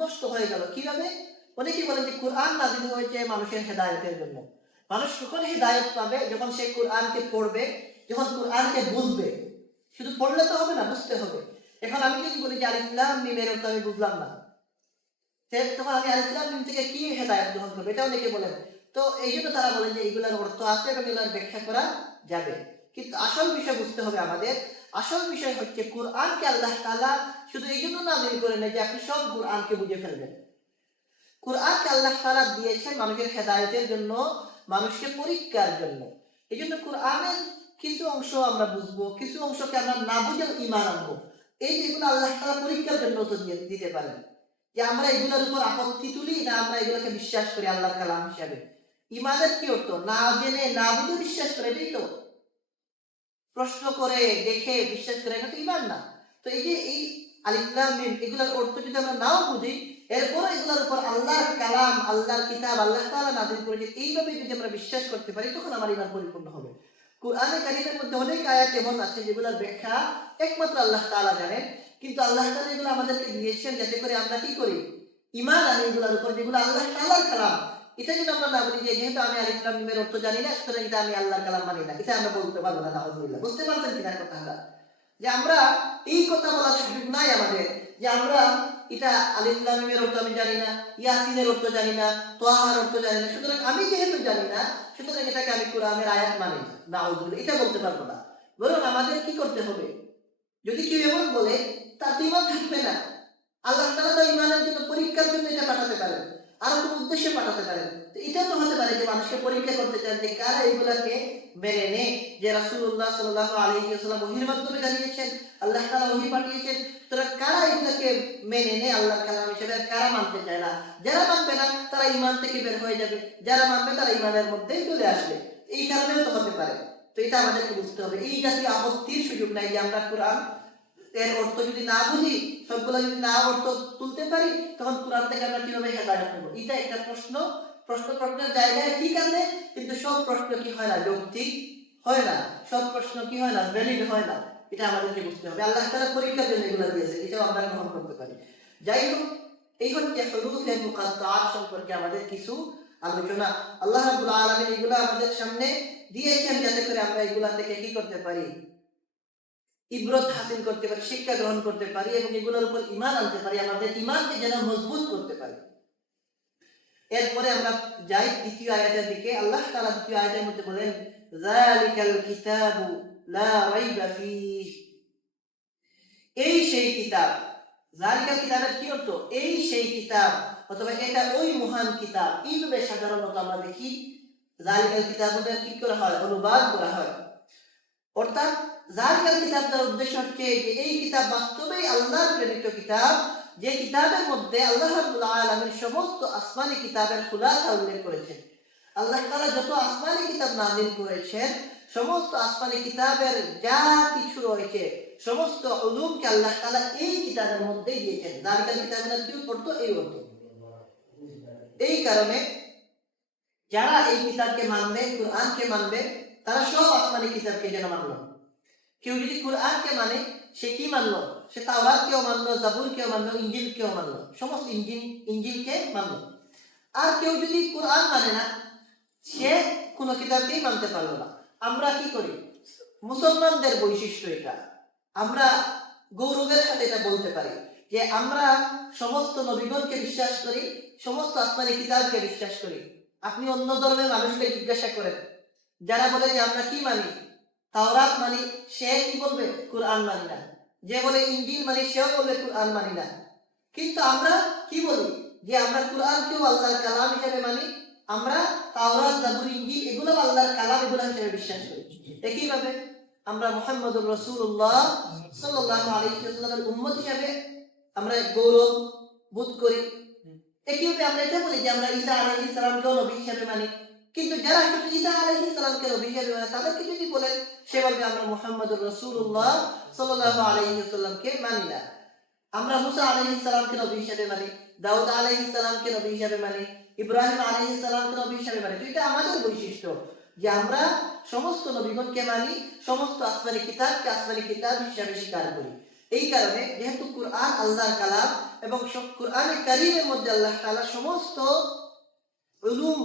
নষ্ট হয়ে গেল। কিভাবে? অনেকেই বলেন যে কুরআন নাযিল হয়েছে মানুষের হেদায়েতের জন্য। মানুষ কখন হেদায়েত পাবে? যখন সে কুরআনকে পড়বে, যখন কুরআনকে বুঝবে। শুধু পড়লে তো হবে না, বুঝতে হবে। এখন আমি যদি বলি যে আলিফ লাম মিম এর অর্থ আমি বুঝলাম না, তখন আমি আলিফ লাম মিম থেকে কি হেদায়েত গ্রহণ করবো, এটা অনেকে বলেন। তো এই জন্য তারা বলেন যে এইগুলার অর্থ আছে এবং এগুলার ব্যাখ্যা করা যাবে। কিন্তু আসল বিষয় বুঝতে হবে আমাদের। আসল বিষয় হচ্ছে কুরআনকে আল্লাহ তাআলা শুধু এই জন্য নাযিল করে না যে আপনি সব কুরআনকে বুঝে ফেলবেন। কুরআনকে আল্লাহ তাআলা দিয়েছেন মানুষের হেদায়েতের জন্য, মানুষকে পরীক্ষার জন্য। এই জন্য কুরআনের কিছু অংশ আমরা বুঝবো, কিছু অংশকে আমরা না বুঝে ঈমান আনবো। এই যেগুলো আল্লাহ তাআলা পরীক্ষার জন্য তো দিতে পারেন, যে আমরা এগুলোর উপর আপত্তি তুলি না আমরা এগুলোকে বিশ্বাস করি আল্লাহর কালাম হিসাবে। ঈমানের কি অর্থ? না জেনে না বুঝে বিশ্বাস করে, এটাই তো। প্রশ্ন করে দেখে বিশ্বাস করে, এটা তো ঈমান না। তো এই যে এই আলিফ লাম মিম এগুলোর অর্থ যদি আমরা নাও বুঝি, এরপর এগুলোর উপর আল্লাহর কালাম, আল্লাহর কিতাব, আল্লাহ তাআলা নাযিল করেছে, এইভাবে যদি আমরা বিশ্বাস করতে পারি, তখন আমার ঈমান পরিপূর্ণ হবে। কুরআনে কারীমের মধ্যে অনেক আয়াত এমন আছে যেগুলোর ব্যাখ্যা একমাত্র আল্লাহ তাআলা জানেন, কিন্তু আল্লাহ তাআলা এগুলো আমাদেরকে দিয়েছেন যাতে করে আমরা কি করি, ঈমান আনি এগুলোর উপর, যেগুলো আল্লাহ তাআলার কালাম। এটা যদি আমরা না বলি যে যেহেতু আমি আলিফ লাম মিমের অর্থ জানি না, সুতরাং এটা আমি আল্লাহর কালাম মানি না, এটা আমরা বলতে পারবো না। নাউযুবিল্লাহ। বুঝতে পারছেন কিনা কথাটা? যে আমরা এই কথা বলার সুযোগ নাই আমাদের, যে আমরা এটা আলিফ লাম মিমের অর্থ আমি জানি না, ইয়াসিনের অর্থ জানি না, তোহার অর্থ জানি না, সুতরাং আমি যেহেতু জানি না, সুতরাং এটাকে আমি কোরআনের আয়াত মানি না। নাউযুবিল্লাহ, এটা বলতে পারবো না। বরং আমাদের কি করতে হবে, যদি কেউ এমন বলে, তার তো ঈমান থাকবে না। আল্লাহ তাআলা তো ঈমানের জন্য, পরীক্ষার জন্য এটা পাঠাতে পারেন, আর কোন উদ্দেশ্যে পাঠাতে পারেন। তো এটা তো হতে পারে যে মানুষকে পরীক্ষা করতে চান যে কারা এগুলাকে মেনে নেয়, যে রাসূলুল্লাহ সাল্লাল্লাহু আলাইহি ওয়াসাল্লাম ওহীর মাধ্যমে জানিয়েছেন, আল্লাহ তাআলা ওহী পাঠিয়েছেন, তারা কারা এগুলাকে মেনে নেয় আল্লাহর কালাম হিসেবে, কারা মানতে চায় না। যারা মানবে না তারা ঈমান থেকে বের হয়ে যাবে, যারা মানবে তারা ঈমানের মধ্যেই চলে আসবে। এই কারণেও তো হতে পারে। তো এটা আমাদেরকে বুঝতে হবে। এই জাতীয় আপত্তির সুযোগ নাই যে আমরা কোরআন এর অর্থ যদি না বুঝি, সবগুলো যদি না অর্থ তুলতে পারি, তখন কোরআন থেকে আমরা কিভাবে হেদায়েত নেব? এটা একটা প্রশ্নের জায়গায় ঠিক আছে, কিন্তু সব প্রশ্ন কি হয় না, যৌক্তিক হয় না, সব প্রশ্ন কি হয় না, ভ্যালিড হয় না। এটা আমাদেরকে বুঝতে হবে। আল্লাহ তাআলা পরীক্ষার জন্য এগুলো দিয়েছে, এটাও আমরা গ্রহণ করতে পারি। যাই হোক, এই হচ্ছে হুরুফে মুকাত্তাআত সম্পর্কে আমাদের কিছু আলোচনা। আল্লাহ রাব্বুল আলামিন এগুলো আমাদের সামনে দিয়েছেন যাতে করে আমরা এগুলা থেকে কি করতে পারি, ইবরত হাসিল করতে পারি, শিক্ষা গ্রহণ করতে পারি, এবং এগুলোর উপর ঈমান আনতে পারি, আমাদের ঈমানকে যেন মজবুত করতে পারি। এরপরে আমরা যাই দ্বিতীয় আয়াতের দিকে। আল্লাহ তাআলা দ্বিতীয় আয়াতের মধ্যে বলেন, যালিকাল কিতাবু লা রাইবা ফীহ। এই সেই কিতাব। যালিকাল কিতাবের কি অর্থ? এই সেই কিতাব, অথবা এটা ওই মহান কিতাব। এইভাবে সাধারণত আমরা দেখি যালিকাল কিতাবের কি করা হয়, অনুবাদ করা হয়। অর্থাৎ যালিকাল কিতাব তার উদ্দেশ্য হচ্ছে যে এই কিতাব বাস্তবেই আল্লাহর প্রেরিত কিতাব, যে কিতাবের মধ্যে আল্লাহ রাব্বুল আলামিন সমস্ত আসমানি কিতাবের খুলাসা উল্লেখ করেছেন। আল্লাহ তাআলা যত আসমানি কিতাব নাযিল করেছেন, সমস্ত আসমানি কিতাবের যা কিছু রয়েছে, সমস্ত উলুমকে আল্লাহ তাআলা এই কিতাবের মধ্যেই দিয়েছেন। যালিকাল কিতাবের কি অর্থ? এই অর্থ। এই কারণে যারা এই কিতাবকে মানবে, কোরআনকে মানবে, তারা সব আসমানি কিতাবকে যেন মানলো। কেউ যদি কোরআনকে মানে, সে কি মানলো? সে তাওরাতকেও মানলো, জাবুরকেও মানলো, ইনজিলকেও মানলো, সমস্ত ইনজিলকে মানলো। আর কেউ যদি কোরআন মানে না, সে কোনো কিতাবকেই মানতে পারলো না। আমরা কি করি? মুসলমানদের বৈশিষ্ট্য এটা, আমরা গৌরবের সাথে এটা বলতে পারি যে আমরা সমস্ত নবীগণকে বিশ্বাস করি, সমস্ত আসমানি কিতাবকে বিশ্বাস করি। আপনি অন্য ধর্মের মানুষকে জিজ্ঞাসা করেন, যারা বলে যে আমরা কি মানি, তাওরাত মানি, সে কি বলবে? কোরআন মানি না। যে বলে ইনজিল মানি, সেও বলবে কোরআন মানি না। কিন্তু আমরা কি বলি? যে আমরা কোরআনকেও আল্লাহর কালাম হিসেবে মানি, আমরা তাওরাত, জাবুর, ইনজিল এগুলো আল্লাহর কালাম, এগুলো হিসেবে বিশ্বাস করি। একইভাবে আমরা মুহাম্মদুর রাসূলুল্লাহ সাল্লাল্লাহু আলাইহি ওয়াসাল্লামের উম্মত হিসেবে আমরা গৌরব বোধ করি। একইভাবে আমরা এটা বলি যে আমরা ঈসা আলাইহিস সালামকেও নবী হিসেবে মানি। কিন্তু যারা শুধু ঈসা আলাইহিস সালামকে নবী হিসেবে মানে, তাদেরকে যদি বলেন, সে বলবে আমরা মুহাম্মদুর রাসূলুল্লাহ সাল্লাল্লাহু আলাইহি ওয়াসাল্লামকে মানি না। আমরা মুসা আলাইহিস সালামকে নবী হিসেবে মানি, দাউদ আলাইহিস সালামকে নবী হিসেবে মানি, ইব্রাহিম আলাইহিস সালামকে নবী হিসেবে মানি। এটা আমাদের বৈশিষ্ট্য যে আমরা সমস্ত নবীগণকে মানি, সমস্ত আসমানি কিতাবকে আসমানি কিতাব হিসেবে স্বীকার করি। এই কারণে যেহেতু কোরআন আল্লাহর কালাম, এবং কোরআনে কারীমের মধ্যে আল্লাহ তাআলা সমস্ত উলুম,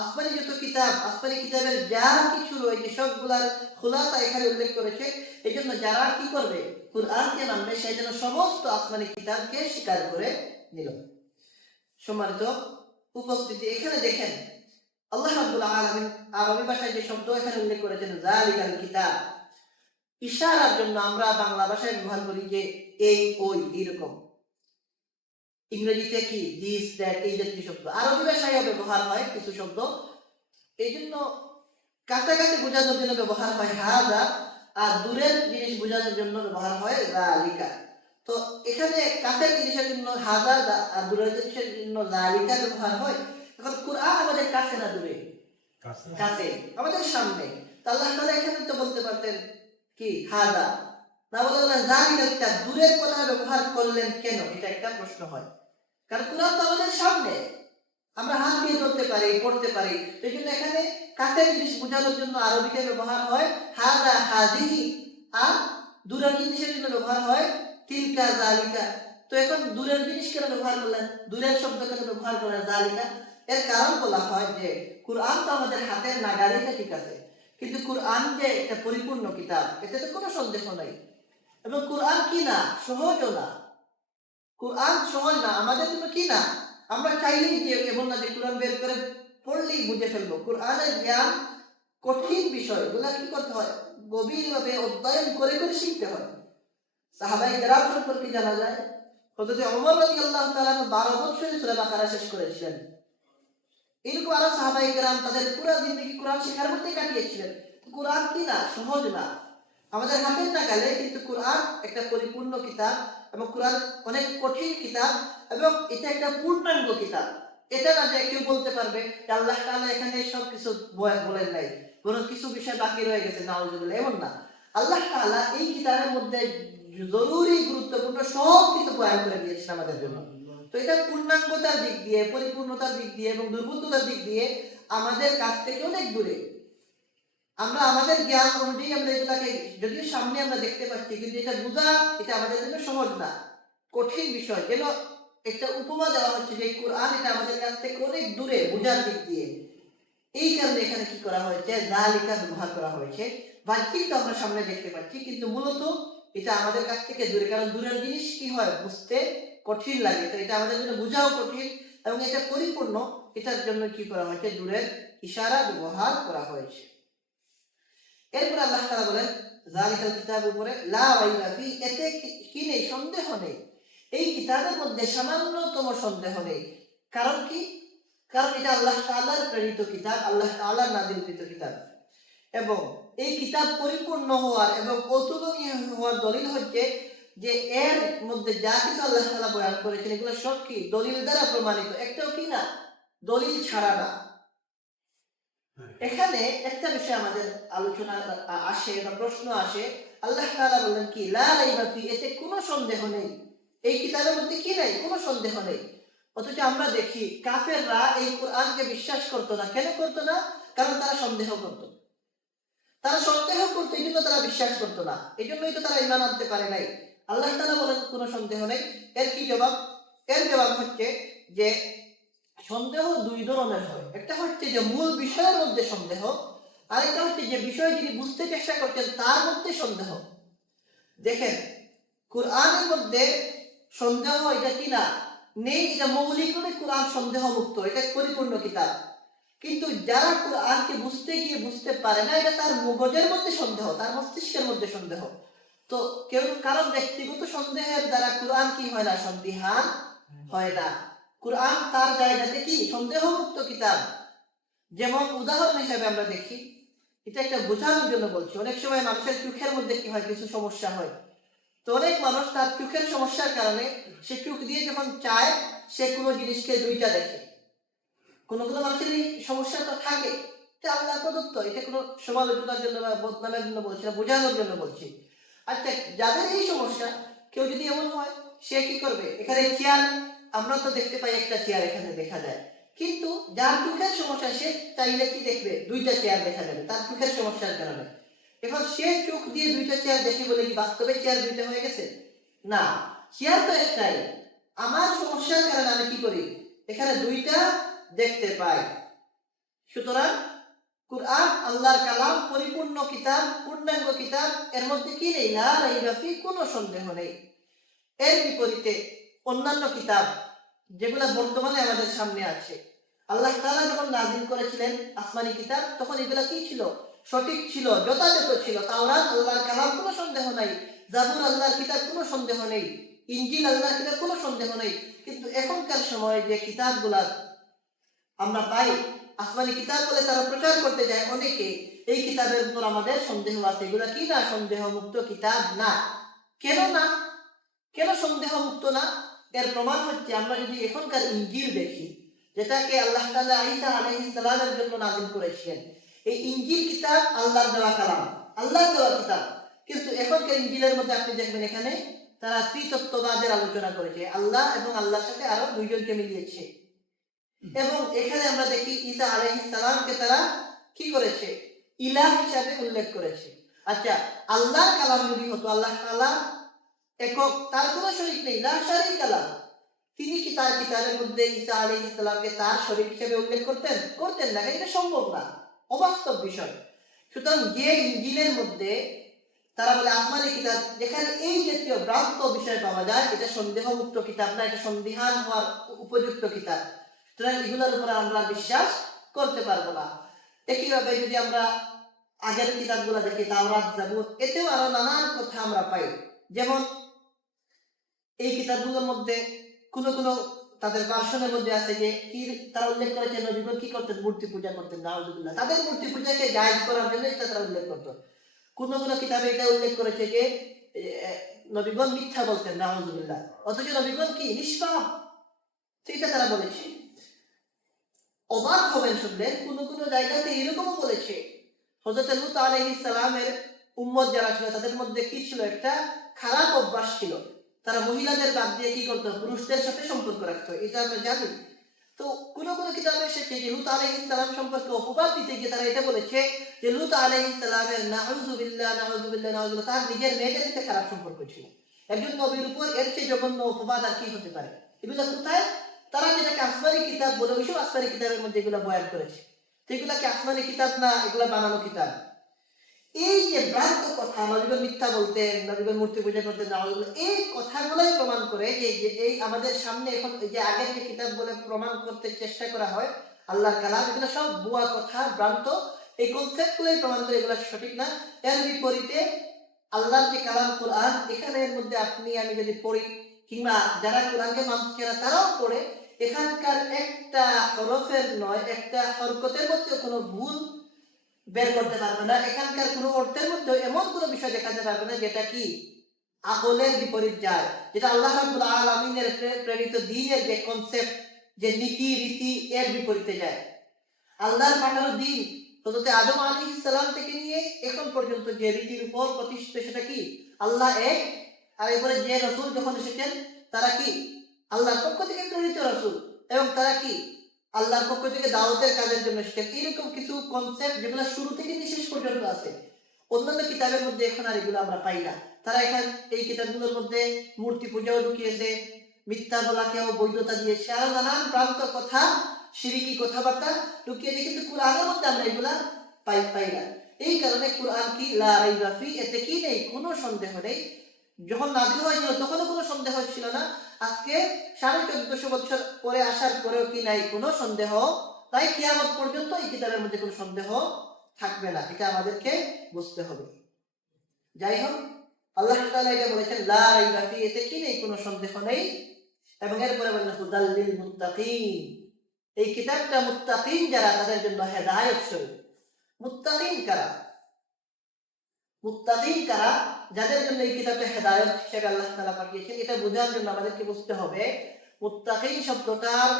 আসমানি যত কিতাব, আসমানি কিতাবের যা কিছু রয়েছে সবগুলার খুলাসা এখানে উল্লেখ করেছে। এই জন্য যারা কি করবে, কোরআনকে মানবে, সেই জন্য সমস্ত আসমানি কিতাবকে স্বীকার করে নিল। সম্মানিত উপস্থিতি, এখানে দেখেন আল্লাহ রাব্বুল আলামিন আরবি ভাষায় যে শব্দ এখানে উল্লেখ করেছেন, যালিকাল কিতাব, ইশারার জন্য আমরা বাংলা ভাষায় ব্যবহার করি যে এই, ওই, এরকম। ইংরেজিতে কি দিস, দ্যাট, এই জাতীয় শব্দ। আরবি ভাষায় ব্যবহার হয় কিছু শব্দ, এই জন্য কাছাকাছি বোঝানোর জন্য ব্যবহার হয় হাযা, আর দূরের জিনিস বোঝানোর জন্য ব্যবহার হয় যালিকা। তো এখানে কাছের জিনিসের জন্য হাযা, আর দূরের জিনিসের জন্য যালিকা ব্যবহার হয়। এখন কোরআন আমাদের কাছে না দূরে? কাছে, আমাদের সামনে। তো আল্লাহ তাআলা এখানে তো বলতে পারতেন কি হাদা, না বলে বলে জালিকাল কিতাব, দূরের কথা ব্যবহার করলেন কেন, এটা একটা প্রশ্ন হয়। কারণ কোরআন তো আমাদের সামনে, আমরা হাত দিয়ে ধরতে পারি, পড়তে পারি। এই জন্য এখানে কাছের জিনিস বোঝানোর জন্য আরবিতে ব্যবহার হয় হাদা হাদিহি, আর দূরের জিনিসের জন্য ব্যবহার হয় তিলকা জালিকা। তো এখন দূরের জিনিস কেন ব্যবহার করলেন, দূরের শব্দ কেন ব্যবহার করলেন জালিকা? এর কারণ বলা হয় যে কুরআন তো আমাদের হাতের নাগালে, ঠিক আছে, কিন্তু কুরআন যে একটা পরিপূর্ণ কিতাব, এতে তো কোনো সন্দেহ নাই। এবং কুরআন কি না, সহজও না। কুরআন সহজ না আমাদের জন্য, কি না, আমরা চাইলেই যে এমন না যে কোরআন বের করে পড়লেই বুঝে ফেলবো। কোরআনের জ্ঞান কঠিন বিষয়, এগুলা কি করতে হয়, গভীরভাবে অধ্যয়ন করে করে শিখতে হয়। সাহাবায়ে কেরাম সম্পর্কে জানা যায়, হযরত ওমর রাদিয়াল্লাহু তাআলা 12 বছরে সূরা বাকারা শেষ করেছিলেন। এরকম আরো সাহাবায়ে কেরাম তাদের পুরো জিন্দেগি কোরআন শেখার মধ্যে কাটিয়েছিলেন। কোরআন কি না, সহজ না, আমাদের হাতের নাগালে, কিন্তু কোরআন একটা পরিপূর্ণ কিতাব, এবং কোরআন অনেক কঠিন কিতাব, এবং এটা একটা পূর্ণাঙ্গ কিতাব। এটা না যে কেউ বলতে পারবে যে আল্লাহ তাআলা এখানে সব কিছু বলেন নাই, বরং কিছু বিষয় বাকি রয়ে গেছে, নাউজুবিল্লাহ, এমন না। আল্লাহ তাআলা এই কিতাবের মধ্যে জরুরি গুরুত্বপূর্ণ সব কিছু বয়ান করে দিয়েছেন আমাদের জন্য। তো এটা পূর্ণাঙ্গতার দিক দিয়ে, পরিপূর্ণতার দিক দিয়ে এবং দুর্বলতার দিক দিয়ে আমাদের কাছ থেকে অনেক দূরে। আমরা আমাদের জ্ঞান অনুযায়ী আমরা এগুলাকে যদিও সামনে আমরা দেখতে পাচ্ছি, কিন্তু এটা বোঝা, এটা আমাদের জন্য সহজ না, কঠিন বিষয়। যেন একটা উপমা দেওয়া হচ্ছে যে কোরআন এটা আমাদের কাছ থেকে অনেক দূরে বোঝার দিক দিয়ে। এই কারণে এখানে কি করা হয়েছে, জালিকা ব্যবহার করা হয়েছে। বাহ্যিক তো আমরা সামনে দেখতে পাচ্ছি, কিন্তু মূলত এটা আমাদের কাছ থেকে দূরে, কারণ দূরের জিনিস কি হয়, বুঝতে কঠিন লাগে। তো এটা আমাদের জন্য বোঝাও কঠিন, এবং এটা পরিপূর্ণ, এটার জন্য কি করা হয়েছে, দূরের ইশারা ব্যবহার করা হয়েছে। এরপর আল্লাহ তাআলা বলেন যালিকাল কিতাবের উপরে লা রাইবা ফি, এতে কি নেই, সন্দেহ নেই, এই কিতাবের মধ্যে সামান্যতম সন্দেহ নেই। কারণ কি, কারণ এটা আল্লাহ তাআলার প্রেরিত কিতাব, আল্লাহ তাআলার নাযিলকৃত কিতাব, এবং এই কিতাব পরিপূর্ণ হওয়ার এবং অতুলনীয় হওয়ার দলিল হচ্ছে যে এর মধ্যে যা কিছু আল্লাহ তাআলা বয়ান করেছেন এগুলো সব কি দলিল দ্বারা প্রমাণিত, একটাও কি না দলিল ছাড়া না। এখানে একটা বিষয় আমাদের আলোচনা আসে বা প্রশ্ন আসে, আল্লাহ তাআলা বলেন কি লা রাইবা ফি, এতে কোনো সন্দেহ নেই, এই কিতাবের মধ্যে কি নাই, কোনো সন্দেহ নেই। অথচ আমরা দেখি কাফেররা এই কোরআনকে বিশ্বাস করতো না। কেন করতো না? কারণ তারা সন্দেহ করত। তারা সন্দেহ করতো, এই জন্য তারা বিশ্বাস করতো না, এই জন্যই তো তারা ঈমান আনতে পারে নাই। আল্লাহ তাআলা বলেন কোনো সন্দেহ নেই। এর কি জবাব? এর জবাব হচ্ছে যে সন্দেহ দুই ধরনের হয়। একটা হচ্ছে যে মূল বিষয়ের মধ্যে সন্দেহ, আরেকটা হচ্ছে যে বিষয় যিনি বুঝতে চেষ্টা করছেন তার মধ্যে সন্দেহ। দেখেন কোরআনের মধ্যে সন্দেহ এটা কি না নেই, এটা মৌলিকভাবে কোরআন সন্দেহ মুক্ত, এটা পরিপূর্ণ কিতাব। কিন্তু যারা কোরআনকে বুঝতে গিয়ে বুঝতে পারে না, এটা তার মগজের মধ্যে সন্দেহ, তার মস্তিষ্কের মধ্যে সন্দেহ। তো কেউ কারণ ব্যক্তিগত সন্দেহের দ্বারা কোরআন কি হয় না, সন্দিহান হয় না। কোরআন তার জায়গাতে কি সন্দেহমুক্ত কিতাব। যেমন উদাহরণ হিসেবে আমরা দেখি, এটা একটা বোঝানোর জন্য বলছি, অনেক সময় মানুষের চোখের মধ্যে কি হয়, কিছু সমস্যা হয়। তো অনেক মানুষ তার চোখের সমস্যার কারণে সে চোখ দিয়ে যখন চায় সে কোনো জিনিসকে দুইটা দেখে। কোনো কোনো মানুষের এই সমস্যা তো থাকে, এটা আল্লাহ প্রদত্ত, এটা কোনো সমালোচনার জন্য বা বদনামের জন্য বলছি না, বোঝানোর জন্য বলছি। আচ্ছা, যাদের এই সমস্যা, কেউ যদি এমন হয় সে কি করবে, এখানে চেয়ার আমরা তো দেখতে পাই, একটা চেয়ার এখানে দেখা যায়, কিন্তু যার চোখের সমস্যা সে চাইলে কি দেখবে, দুইটা চেয়ার দেখা যাবে তার চোখের সমস্যার কারণে। এখন সে চোখ দিয়ে দুইটা চেয়ার দেখে বলে কি বাস্তবে চেয়ার দুইটা হয়ে গেছে? না, চেয়ার তো একটাই। আমার সমস্যার কারণে আমি কি করি, এখানে দুইটা দেখতে পাই। সুতরাং কুরআন আল্লাহর কালাম, পরিপূর্ণ কিতাব, পূর্ণাঙ্গ কিতাব, এর মধ্যে কি নেই, লা রাইবা ফি, কোনো সন্দেহ নেই। এর বিপরীতে অন্যান্য কিতাব যেগুলো বর্তমানে আমাদের সামনে আছে, আল্লাহ তাআলা যখন নাযিল করেছিলেন আসমানি কিতাব, তখন এগুলা কি ছিল, সঠিক ছিল, যথাযথ ছিল। তাওরাত আল্লাহর কালাম, কোনো সন্দেহ নাই। জাবুর আল্লাহর কিতাব, কোনো সন্দেহ নেই। ইনজিল আল্লাহর কিতাব, কোনো সন্দেহ নেই। কিন্তু এখনকার সময় যে কিতাবগুলা আমরা পাই, আসমানি কিতাব বলে তারা প্রচার করতে যায় অনেকে, এই কিতাবের উপর আমাদের সন্দেহ আছে। এগুলা কি না, সন্দেহ মুক্ত কিতাব না। কেন না, কেন সন্দেহ মুক্ত না? এর প্রমাণ হচ্ছে আমরা যদি এখনকার ইনজিল দেখি, যেটাকে আল্লাহ তাআলা ঈসা আলাইহিস সালামের জন্য নাযিল করেছিলেন। এই ইনজিল কিতাব আল্লাহর দেওয়া কালাম, আল্লাহর দেওয়া কিতাব। কিন্তু এখনকার ইনজিলের মধ্যে আপনি দেখবেন এখানে তারা ত্রিতত্ত্ববাদের আলোচনা করেছে, আল্লাহ এবং আল্লাহর সাথে আরো দুইজনকে মিলিয়েছে। এবং এখানে আমরা দেখি ঈসা আলাইহিস সালামকে তারা কি করেছে, ইলাহ হিসাবে উল্লেখ করেছে। আচ্ছা, আল্লাহর কালাম যদি হতো, আল্লাহ তাআলা একক, তার কোনো শরীক নেই, লা শারীকা লাহু, তিনি কি তার কিতাবের মধ্যে ঈসা আলাইহিস সালামকে তার শরীক হিসেবে উল্লেখ করতেন? করতেন না, এটা সম্ভব না, অবাস্তব বিষয়। সুতরাং যে ইনজিলের মধ্যে তারা বলে আসমানি কিতাব, যেখানে এই জাতীয় ভ্রান্ত বিষয় পাওয়া যায়, এটা সন্দেহমুক্ত কিতাব না, এটা সন্দিহান হওয়ার উপযুক্ত কিতাব, সুতরাং এগুলোর উপর আমরা বিশ্বাস করতে পারবো না। একইভাবে যদি আমরা আগের কিতাবগুলো দেখি, তাওরাত, জাবুর, এতেও আরো নানান কথা আমরা পাই। যেমন এই কিতাবগুলোর মধ্যে কোনো কোনো তাদের ভার্সনের মধ্যে আছে যে কি তারা উল্লেখ করেছে নবীগণ কি করতেন, মূর্তি পূজা করতেন, নাউজুবিল্লাহ, তাদের মূর্তি পূজাকে জায়েজ করার জন্য এটা তারা উল্লেখ করতো। কোন কোন কিতাবে এটা উল্লেখ করেছে যে নবীগণ মিথ্যা বলতেন, নাউজুবিল্লাহ, অথচ নবীগণ কি নিষ্পাপ, সেটা তারা বলেছে। অবাক হবেন শুনলে, কোন কোন জায়গাতে এরকমও বলেছে হযরত লূত আলাইহিস সালামের উম্মত যারা ছিল তাদের মধ্যে কি ছিল, একটা খারাপ অভ্যাস ছিল, তারা মহিলাদের বাদ দিয়ে কি করতো, পুরুষদের সাথে সম্পর্ক রাখতো, এটা আমরা জানি। তো কোন কোন কিতাবে এসেছে যে লূত আলাইহিস সালাম সম্পর্কে অপবাদ দিতে গিয়ে তারা এটা বলেছে যে লূত আলাইহিস সালামের নাউজুবিল্লাহ নাউজুবিল্লাহ নাউজুবিল্লাহ তার নিজের মেয়েদের সাথে খারাপ সম্পর্ক ছিল। একজন নবীর উপর এর চেয়ে জঘন্য অপবাদ আর কি হতে পারে? এগুলো কোথায়? তারা যেটাকে আসমানি কিতাব বলে, ওইসব আসমানি কিতাবের মধ্যে এগুলো বয়ান করেছে। তো এগুলা কি আসমানি কিতাব না, এগুলা বানানো কিতাব? এই যে ভ্রান্ত কথা, নবীগণ মিথ্যা বলতেন, নবীগণ মূর্তি পূজা করতেন, এই কথাগুলোই প্রমাণ করে যে এই আমাদের সামনে এখন যে আগের যে কিতাব বলে প্রমাণ করতে চেষ্টা করা হয় আল্লাহর কালাম, এগুলো সব ভুয়া কথা, ভ্রান্ত। এই কনসেপ্টগুলোই প্রমাণ করে এগুলো সঠিক না। এর বিপরীতে আল্লাহর যে কালাম কোরআন, এখানে এর মধ্যে আপনি আমি যদি পড়ি, কিংবা যারা কোরআনকে মানছে না তারাও পড়ে, এখানকার একটা হরফের নয়, একটা হরকতের মধ্যে কোনো ভুল বের করতে পারবে না, এখানকার কোনো অর্থের মধ্যে এমন কোনো বিষয় দেখাতে পারবে না যেটা কি আকলের বিপরীত যায়, যেটা আল্লাহ রাব্বুল আলামিনের প্রেরিত দ্বীনের যে কনসেপ্ট, যে নীতি রীতি, এর বিপরীতে যায়। আল্লাহর পাঠানো দ্বীন হযরত আদম আলাইহিস সালাম থেকে নিয়ে এখন পর্যন্ত যে রীতির উপর প্রতিষ্ঠিত, সেটা কি আল্লাহ এক, আর এরপরে যে রাসূল যখন এসেছেন তারা কি আল্লাহর পক্ষ থেকে প্রেরিত রাসূল, এবং তারা কি আল্লাহর পক্ষ থেকে দাওয়াতের কাজের জন্য এসেছেন। এরকম কিছু কনসেপ্ট যেগুলো শুরু থেকে শেষ পর্যন্ত আছে, অন্যান্য কিতাবের মধ্যে এখন আর এগুলো আমরা পাই না। তারা এখন এই কিতাবগুলোর মধ্যে মূর্তি পূজাও ঢুকিয়েছে, মিথ্যা বলাকেও বৈধতা দিয়েছে, আরো নানান প্রান্ত কথা, শিরকি কথাবার্তা ঢুকিয়েছে, কিন্তু কোরআনের মধ্যে আমরা এগুলা পাই না। এই কারণে কোরআন কি লা রাইবা ফি, এতে কি নেই, কোনো সন্দেহ নেই। যখন নাযিল হয়েছিল তখনও কোনো সন্দেহ ছিল না, আজকে 1450 বছর পরে আসার পরেও কি নাই কোনো সন্দেহ। তাই কিয়ামত পর্যন্ত এই কিতাবের মধ্যে কোনো সন্দেহ থাকবে না, এটা আমাদেরকে বুঝতে হবে। যাই হোক, আল্লাহ তাআলা এটা বলেছেন লা রাইবা ফি, এতে কি নেই, কোনো সন্দেহ নেই। এবং এরপরে বলেন হুদাল লিল মুত্তাকিন, এই কিতাবটা মুত্তাকিন যারা, তাদের জন্য হেদায়েত স্বরূপ। মুত্তাকিন কারা? মুত্তাকিন কারা? যাদের জন্য এই কিতাবটা হেদায়েত হিসেবে আল্লাহ তাআলা পাঠিয়েছেন। এটা বোঝার জন্য আমাদেরকে বুঝতে হবে মুত্তাকিন শব্দটার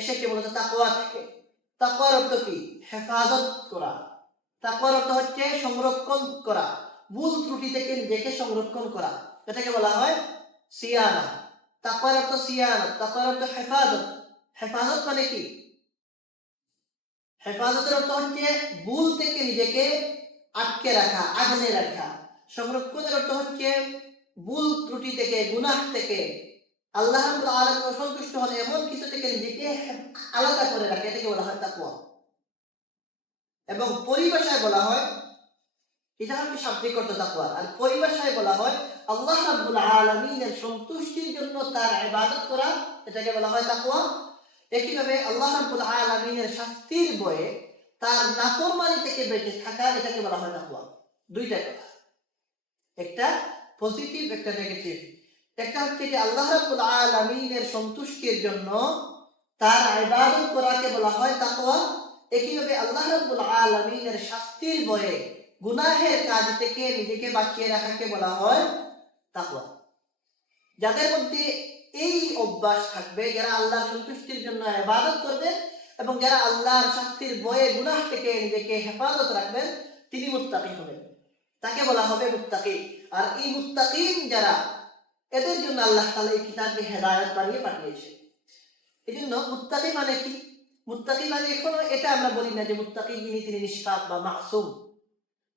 এসেছে মূলত তাকওয়া থেকে। তাকওয়ার অর্থ কি? হেফাজত করা। তাকওয়ার অর্থ হচ্ছে সংরক্ষণ করা, ভুল ত্রুটি থেকে নিজেকে সংরক্ষণ করা, এটাকে বলা হয় সিয়ানা। তাকওয়ার অর্থ সিয়ানা, তাকওয়ার অর্থ হেফাজত। হেফাজত মানে কি? হেফাজতের অর্থ হচ্ছে ভুল থেকে নিজেকে আটকে রাখা, আগলে রাখা। সংরক্ষণের অর্থ হচ্ছে ভুল ত্রুটি থেকে, গুনাহ থেকে, আল্লাহ রাব্বুল আলামিন অসন্তুষ্ট হন এমন কিছু থেকে নিজেকে আলাদা করে রাখা, এটাকে বলা হয় তাকওয়া। এবং পরিভাষায় বলা হয়, এটা হচ্ছে শাব্দিক অর্থ তাকওয়া, আর পরিভাষায় বলা হয় আল্লাহ রাব্বুল আলামিনের সন্তুষ্টির জন্য তার ইবাদত করা, এটাকে বলা হয় তাকওয়া। একইভাবে আল্লাহ রাব্বুল আলামিনের শাস্তির ভয়ে তার নাফরমানি থেকে বেঁচে থাকা, এটাকে বলা হয় তাকওয়া। দুইটা কথা, একটা পজিটিভ, একটা নেগেটিভ। একটা হচ্ছে যে আল্লাহ রাব্বুল আলামিনের সন্তুষ্টির জন্য তার ইবাদত করাকে বলা হয় তাকওয়া। একইভাবে আল্লাহ রাব্বুল আলামিনের শাস্তির ভয়ে গুনাহের কাজ থেকে নিজেকে বাঁচিয়ে রাখাকে বলা হয় তাকওয়া। যাদের মধ্যে এই অভ্যাস থাকবে, যারা আল্লাহর সন্তুষ্টির জন্য ইবাদত করবেন এবং যারা আল্লাহর শাস্তির ভয়ে গুনাহ থেকে নিজেকে হেফাজত রাখবেন, তিনি মুত্তাকি হবেন। তাকে বলা হবে মুত্তাকি। আর এই মুত্তাকিন যারা, এদের জন্য আল্লাহ তাআলা এই কিতাবকে হেদায়েত বানিয়ে পাঠিয়েছে। এই জন্য মুত্তাকি মানে কি? মুত্তাকি মানে এখনো এটা আমরা বলি না যে মুত্তাকি যিনি তিনি নিষ্পাপ বা মাসুম।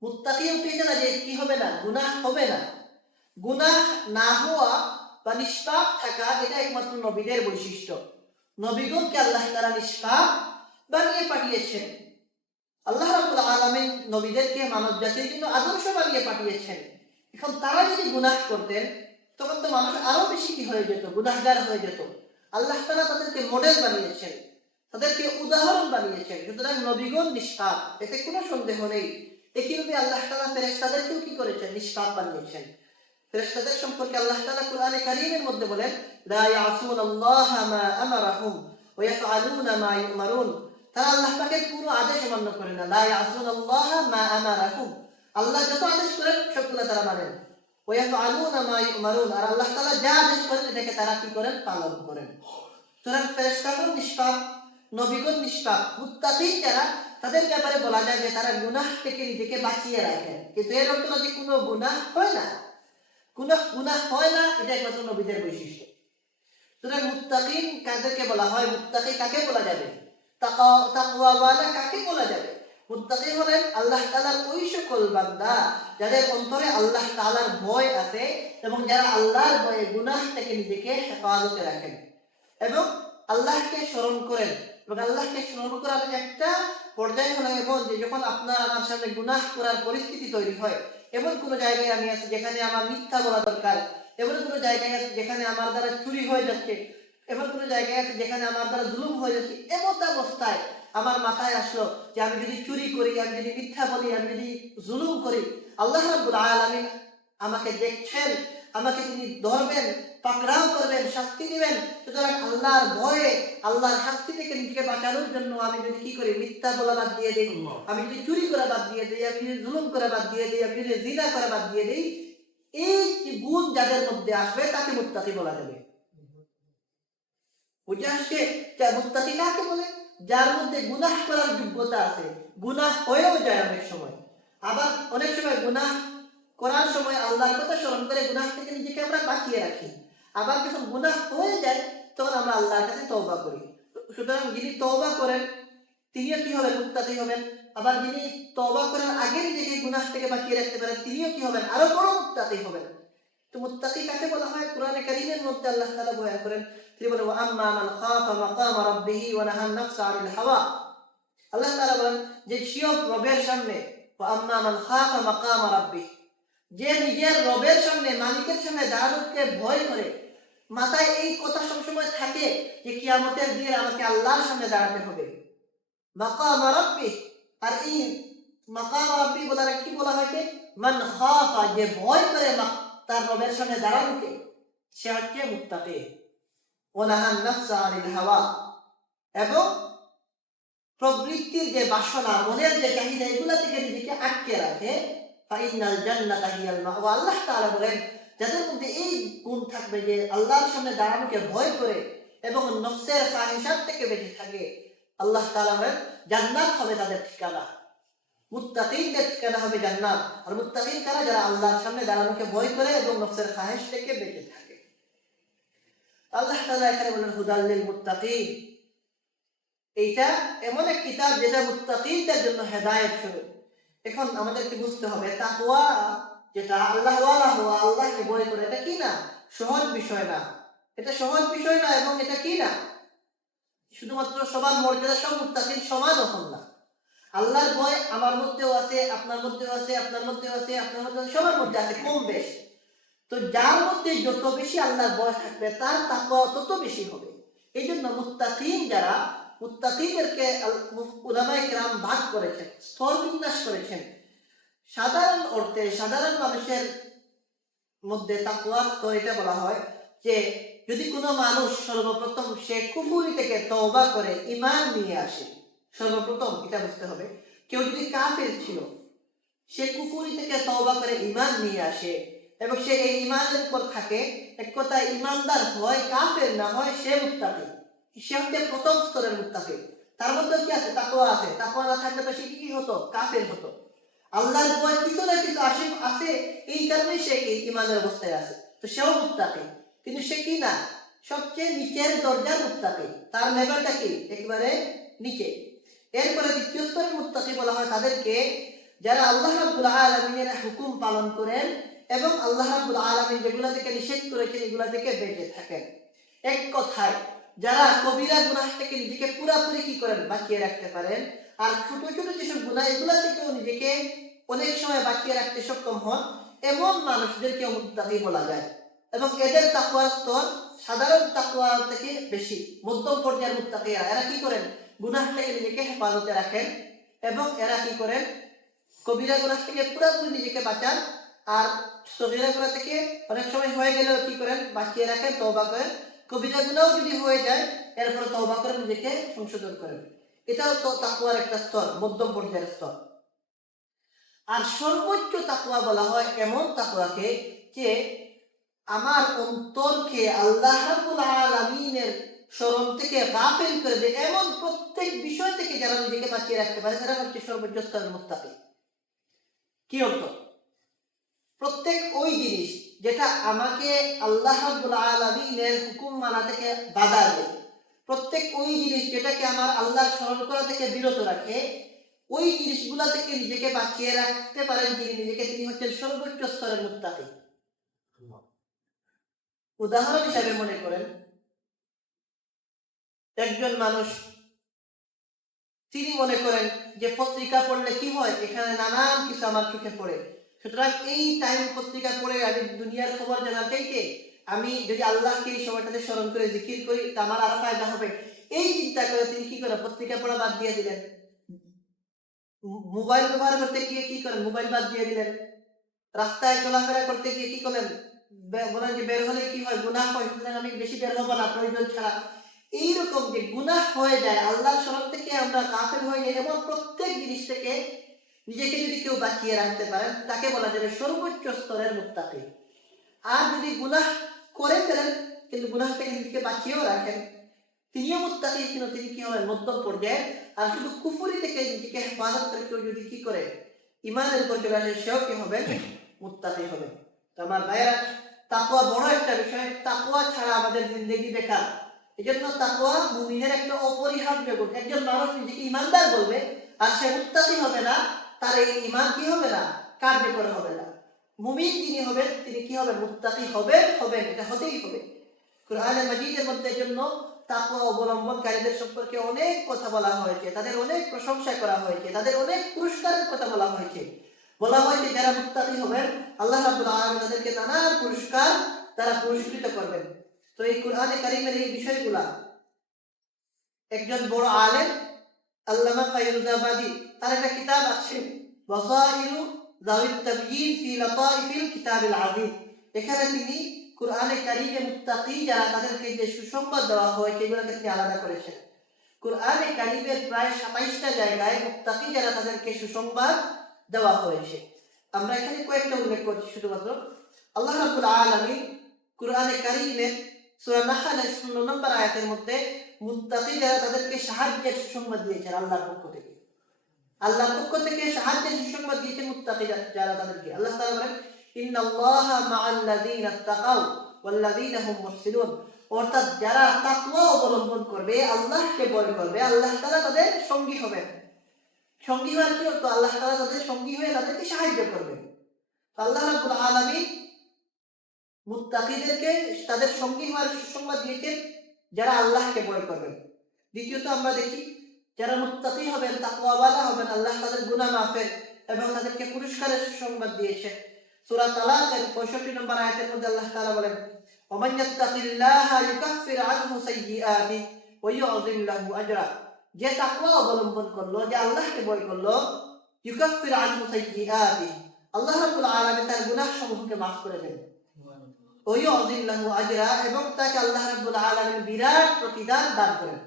মুত্তাকি হতে না যে কি হবে না, গুনাহ হবে না। গুনাহ না হওয়া বা নিষ্পাপ থাকা এটা একমাত্র নবীদের বৈশিষ্ট্য। নবীগণকে আল্লাহ তাআলা নিষ্পাপ বানিয়ে পাঠিয়েছেন। আল্লাহ রাব্বুল আলামিন নবীদেরকে মানব জাতির জন্য আদর্শ বানিয়ে পাঠিয়েছেন। এখন তারা যদি গুনাহ করতেন তখন তো মানুষ আরো বেশি কি হয়ে যেত, গুনাহগার হয়ে যেত। আল্লাহ তাআলা তাদেরকে মডেল বানিয়েছেন, তাদেরকে উদাহরণ বানিয়েছেন। সুতরাং নবীগণ নিষ্পাপ, এতে কোনো সন্দেহ নেই। একইভাবে আল্লাহ তাআলা ফেরেশতাদেরকেও কি করেছেন, নিষ্পাপ বানিয়েছেন। ফেরেশতাদের সম্পর্কে আল্লাহ তাআলা কোরআনে কারীমের মধ্যে বলেন, লা ইয়াসুনাল্লাহা মা আমারাহুম ওয়া ইয়াফআলুনা মা ইউমারুন। তারা আল্লাহ পাকের পুরো আদেশ অমান্য করে না। লা ইয়াসুনাল্লাহা মা আমারাহুম, আল্লাহ যত আদেশ করেন সবগুলো তারা মানেন। ওয়া ইয়াফআলুনা মা ইউমারুন, আর আল্লাহ তাআলা যা আদেশ করেন এটাকে তারা কি করেন, পালন করেন। সুতরাং ফেরেশতাগণ নিষ্পাপ, নবীগণ নিষ্পাপ। মুত্তাকিন যারা, তাদের ব্যাপারে বলা যায় যে তারা গুনাহ থেকে নিজেকে বাঁচিয়ে রাখেন। কিন্তু এর অর্থ না যে কোনো গুনাহ হয় না, গুনাহ হয় না, এটা একমাত্র নবীদের বৈশিষ্ট্য। সুতরাং মুত্তাকিন কাদেরকে বলা হয়, মুত্তাকি কাকে বলা যাবে, তাকওয়াওয়ালা কাকে বলা যাবে? মুত্তাকি হলেন আল্লাহ তাআলার ওই সকল বান্দা যাদের অন্তরে আল্লাহ তাআলার ভয় আছে এবং যারা আল্লাহর ভয়ে গুনাহ থেকে নিজেকে হেফাজতে রাখেন এবং আল্লাহকে স্মরণ করেন। এবং আল্লাহকে স্মরণ করার একটা পর্যায়ে হলো এমন যে যখন আপনার আমার সামনে গুনাহ করার পরিস্থিতি তৈরি হয়, এমন কোনো জায়গায় আমি আছি যেখানে আমার মিথ্যা বলা দরকার, এমন কোনো জায়গায় আছে যেখানে আমার দ্বারা চুরি হয়ে যাচ্ছে, এমন কোনো জায়গায় আছে যেখানে আমার দ্বারা জুলুম হয়ে যাচ্ছে, এমন অবস্থায় আমার মাথায় আসলো যে আমি যদি চুরি করি, আমি যদি মিথ্যা বলি, আমি যদি জুলুম করি, আল্লাহ রাব্বুল আলামিন আমাকে দেখছেন, আমাকে তিনি ধরবেন, পাকড়াও করবেন, শাস্তি দিবেন। সুতরাং আল্লাহর ভয়ে, আল্লাহর শাস্তি থেকে নিজেকে বাঁচানোর জন্য আমি যদি কি করি, মিথ্যা বলা বাদ দিয়ে দিই, আমি যদি চুরি করা বাদ দিয়ে দিই, আমি যদি জুলুম করা বাদ দিয়ে দিই, আমি যদি জিনা করা বাদ দিয়ে দিই, এই গুণ যাদের মধ্যে আসবে তাকে মুত্তাকি বলা যাবে। বুঝে আসছে? মুত্তাকি কাকে বলে? যার মধ্যে গুনাহ করার যোগ্যতা আছে, গুনাহ হয়েও যায় অনেক সময়। আবার অনেক সময় গুনাহ করার সময় আল্লাহর কথা স্মরণ করে গুনাহ থেকে নিজেকে আমরা বাঁচিয়ে রাখি। আবার যখন গুনাহ হয়ে যায় তখন আমরা আল্লাহর কাছে তওবা করি। সুতরাং যিনি তওবা করেন তিনিও কি হবেন, মুত্তাকি হবেন। আবার যিনি তওবা করার আগে নিজেকে গুনাহ থেকে বাঁচিয়ে রাখতে পারেন তিনিও কি হবেন, আরো বড় মুত্তাকি হবেন। তো মুত্তাকি কাকে বলা হয়? কোরআনে কারীমের মধ্যে আল্লাহ তাআলা বয়ান করেন, তিনি বলেন ওয়া আম্মা মান খাফা মাকামা রাব্বিহি ওয়া নাহান নাফসা আনিল হাওয়া। আল্লাহ তাআলা বলেন যে স্বয়ং রবের সামনে, ওয়া আম্মা মান খাফা মাকামা রাব্বিহি, যে নিজের রবের সামনে, মালিকের সামনে দাঁড়ানোকে ভয় করে, মাথায় এই কথা সবসময় থাকে যে কিয়ামতের দিন আমাকে আল্লাহর সামনে দাঁড়াতে হবে, মাকাম রাব্বি। আর এই মাকাম রাব্বি বলার কি বলা হয়েছে? মান খাফা, যে ভয় করে তার রবের সামনে দাঁড়ানোকে, সে হচ্ছে মুত্তাকি। ওয়া নাহান নাফসা আনিল হাওয়া, এবং প্রবৃত্তির যে বাসনা, মনের যে চাহিদা, এগুলা থেকে নিজেকে আটকে রাখে। ফাইনাল জান্নাতা হিয়াল মাওয়া। আল্লাহ তাআলা বলেন যাদের মধ্যে এই গুণ থাকবে যে আল্লাহর সামনে দাঁড়ানোকে ভয় করে এবং নফসের ফাহিশাত থেকে বেঁচে থাকে, আল্লাহ তাআলা বলেন জান্নাত হবে তাদের ঠিকানা। মুত্তাকিনদের ঠিকানা হবে জান্নাত। আর মুত্তাকিন কারা? যারা আল্লাহর সামনে দাঁড়ানোকে ভয় করে এবং নফসের ফাহিশ থেকে বেঁচে থাকে। আল্লাহ তাআলা এখানে বলেন হুদাল লিল মুত্তাকিন। এইটা এমন এক কিতাব যেটা মুত্তাকিনদের জন্য হেদায়েত স্বরূপ। এখন আমাদেরকে বুঝতে হবে তাকওয়া যেটা, আল্লাহ ওয়ালা হওয়া, আল্লাহকে ভয় করে, এটা কি না, সহজ বিষয় না। এটা সহজ বিষয় না। এবং এটা কি না, শুধুমাত্র সবার মর্যাদা সব মুত্তাকিন সমান হন না। আল্লাহর ভয় আমার মধ্যেও আছে, আপনার মধ্যেও আছে, আপনার মধ্যেও আছে, আপনার মধ্যে সবার মধ্যে আছে কম বেশ। তো যার মধ্যে যত বেশি আল্লাহর ভয় থাকবে তার তাকওয়া তত বেশি হবে। এই জন্য মুত্তাকিন যারা, মুত্তাকিনদেরকে উলামায়ে কেরাম ভাগ করেছেন, স্তর বিন্যাস করেছেন। সাধারণ অর্থে সাধারণ মানুষের মধ্যে তাকওয়ার স্তর এটা বলা হয় যে যদি কোনো মানুষ সর্বপ্রথম সে কুফরি থেকে তওবা করে ঈমান নিয়ে আসে, সর্বপ্রথম এটা বুঝতে হবে, কেউ যদি কাফির ছিল, সে কুফরি থেকে তওবা করে ঈমান নিয়ে আসে এবং সে এই ঈমানের উপর থাকে, এক কথায় ঈমানদার হয়, কাফের না হয়, সে মুত্তাকি। সে হচ্ছে প্রথম স্তরের মুত্তাকি। তার মধ্যে কি আছে? তাকওয়া আছে। তাকওয়া না থাকলে তো সে কি হতো? কাফের হতো। আল্লাহর ভয় কিছু না কিছু আছে, এই কারণে সে এই ইমানের অবস্থায় আছে, তো সেও মুত্তাকি। কিন্তু সে কি না, সবচেয়ে নিচের দরজার মুত্তাকি, তার লেভেলটা কি একেবারে নিচে। এরপরে দ্বিতীয় স্তরের মুত্তাকি বলা হয় তাদেরকে যারা আল্লাহ রাব্বুল আলামিনের হুকুম পালন করেন এবং আল্লাহ রাব্বুল আলামিন যেগুলা থেকে নিষেধ করেছেন এগুলা থেকে বেঁচে থাকেন। এক কথায় যারা কবিরা গুনাহ থেকে নিজেকে পুরাপুরি কি করেন, বাঁচিয়ে রাখতে পারেন। আর ছোট ছোট যেসব গুনাহ এগুলা থেকেও নিজেকে অনেক সময় বাঁচিয়ে রাখতে সক্ষম হন, এমন মানুষদেরকে মুত্তাকি বলা যায়। এবং এদের তাকওয়ার স্তর সাধারণ তাকওয়া থেকে বেশি, মধ্যম পর্যায়ের মুত্তাকিরা। এরা কি করেন, গুনাহ থেকে নিজেকে হেফাজতে রাখেন এবং এরা কি করেন, কবিরা গুনাহ থেকে পুরোপুরি নিজেকে বাঁচান। আর সগীরা গুনাহ থেকে অনেক সময় হয়ে গেলেও কি করেন, বাঁচিয়ে রাখেন, তওবা করেন। কবিরা গুনাহও যদি হয়ে যায় এরপর তওবা করে নিজেকে সংশোধন করেন। এটাও তো তাকওয়ার একটা স্তর, মধ্যম পর্যায়ের স্তর। আর সর্বোচ্চ তাকওয়া বলা হয় এমন তাকওয়াকে যে আমার অন্তরকে আল্লাহ রাব্বুল আলামিনের স্মরণ থেকে গাফিল করে দেয়, এমন প্রত্যেক বিষয় থেকে যারা নিজেকে বাঁচিয়ে রাখতে পারে তারা হচ্ছে সর্বোচ্চ স্তরের মুত্তাকি। কি অর্থ? প্রত্যেক ওই জিনিস যেটা আমাকে আল্লাহ রাব্বুল আলামিনের হুকুম মানা থেকে বাধা দেয়, প্রত্যেক ওই জিনিস যেটাকে আমার আল্লাহর স্মরণ করা থেকে বিরত রাখে, ওই জিনিসগুলা থেকে নিজেকে বাঁচিয়ে রাখতে পারেন যিনি নিজেকে, তিনি হচ্ছেন সর্বোচ্চ স্তরের মুত্তাকি। উদাহরণ হিসাবে মনে করেন একজন মানুষ, তিনি মনে করেন যে পত্রিকা পড়লে কি হয়, এখানে নানান কিছু আমার চোখে পড়ে, সুতরাং এই টাইম পত্রিকা পড়ে আমি দুনিয়ার খবর জানার চাইতে আমি যদি আল্লাহকে এই সময়টাতে স্মরণ করে জিকির করি তা আমার আরো ফায়দা হবে। এই চিন্তা করে তিনি কি করেন, পত্রিকা পড়া বাদ দিয়ে দিলেন। মোবাইল ব্যবহার করতে গিয়ে কি করেন, মোবাইল বাদ দিয়ে দিলেন। রাস্তায় চলাফেরা করতে গিয়ে কি করলেন, বলেন যে বের হলে কি হয়, গুনাহ হয়, সুতরাং আমি বেশি বের হবো না প্রয়োজন ছাড়া। এইরকম যে গুনাহ হয়ে যায়, আল্লাহর স্মরণ থেকে আমরা গাফিল হয়ে যাই, এমন প্রত্যেক জিনিস থেকে নিজেকে যদি কেউ বাঁচিয়ে রাখতে পারেন তাকে বলা যাবে সর্বোচ্চ স্তরের মুত্তাকি। আর যদি গুনাহ করে ফেলেন কিন্তু গুনাহ থেকে নিজেকে বাঁচিয়েও রাখেন, তিনিও মুত্তাকি, কিন্তু তিনি কি হবেন, মধ্যম পর্যায়ে। আর শুধু কুফরি থেকে নিজেকে হেফাজত করে কেউ যদি কি করে, ইমানের উপর চলে আসে, সেও কি হবে, মুত্তাকি হবে। তো আমার ভাইয়েরা, তাকওয়া বড় একটা বিষয়, তাকওয়া ছাড়া আমাদের জিন্দেগি বেকার। এই জন্য তাকওয়া মুমিনের একটা অপরিহার্য গুণ। একজন মানুষ নিজেকে ইমানদার বলবে আর সে মুত্তাকি হবে না, তার এই ইমান কি হবে না, কার্যকর হবে না। মুমিন যিনি হবেন তিনি কি হবেন, মুত্তাকি হবেন, এটা হতেই হবে। কুরআনে মাজিদের মধ্যে জন্য তাকওয়া অবলম্বনকারীদের সম্পর্কে অনেক কথা বলা হয়েছে, তাদের অনেক প্রশংসা করা হয়েছে, তাদের অনেক পুরস্কারের কথা বলা হয়েছে। বলা হয় যে যারা মুত্তাকি হবেন আল্লাহ রাব্বুল আলামিন তাদেরকে নানান পুরস্কার তারা পুরস্কৃত করবেন। তো এই কুরআনে কারীমের এই বিষয়গুলা একজন বড় আলেম আল্লামা ফায়রুজাবাদী, তার একটা কিতাব আছে বাসাইরু যাওয়িত তাবয়িন ফি লাতাইফিল কিতাবিল আযীম। এখানে তিনি কুরআনে কারীমে মুত্তাকি যারা তাদেরকে যে সুসংবাদ দেওয়া হয় সেগুলোকে তিনি আলাদা করেছেন। কুরআনে কারীমের প্রায় 27টা জায়গায় মুত্তাকি যারা তাদেরকে সুসংবাদ দেওয়া হয়েছে। আমরা এখানে কয়েকটা উল্লেখ করছি শুধুমাত্র। আল্লাহ রাব্বুল আলামিন কুরআনে কারীমের সূরা নাহলের 16 নম্বর আয়াতের মধ্যে মুত্তাকি যারা তাদেরকে সাহায্যের সুসংবাদ দিয়েছেন আল্লাহর পক্ষ থেকে। আল্লাহর পক্ষ থেকে সাহায্যের সুসংবাদ দিয়েছেন মুত্তাকি যারা তাদেরকে। আল্লাহ তাআলা বলেন ইন্নাল্লাহা মা'আল্লাযীনা তাকাউ ওয়াল্লাযীনা হুম মুহসিনুন। অর্থাৎ যারা তাকওয়া অবলম্বন করবে, আল্লাহকে ভয় করবে, আল্লাহ তাআলা তাদের সঙ্গী হবেন। সঙ্গী হওয়ার কি অর্থ, আল্লাহ তাআলা তাদের সঙ্গী হয়ে তাদেরকে সাহায্য করবেন। আল্লাহ রাব্বুল আলামিন মুত্তাকিদেরকে তাদের সঙ্গী হওয়ার সুসংবাদ দিয়েছেন যারা আল্লাহকে ভয় করবেন। দ্বিতীয়ত আমরা দেখি যারা মুত্তাকি হবেন, তাকওয়াওয়ালা হবেন, আল্লাহ তাদের গুনাহ মাফের এবং তাদেরকে পুরস্কারের সুসংবাদ দিয়েছেন। সূরা তালাকের 65 নম্বর আয়াতের মধ্যে আল্লাহ তাআলা বলেন ওমান ইয়াত্তাকিল্লাহা ইউকাফির আনহু সাইয়্যাতিহি ওয়া ইউযিম লাহু আজরা। যে তাকওয়া অবলম্বন করলো, যে আল্লাহকে ভয় করলো, ইউকাফির আনহু সাইয়্যাতিহি, আল্লাহ রাব্বুল আলামিন তার গুনাহসমূহকে মাফ করে দেন। ওয়া ইউযিম লাহু আজরা, এবং তাকে আল্লাহ রাব্বুল আলামিন বিরাট প্রতিদান দান করেন।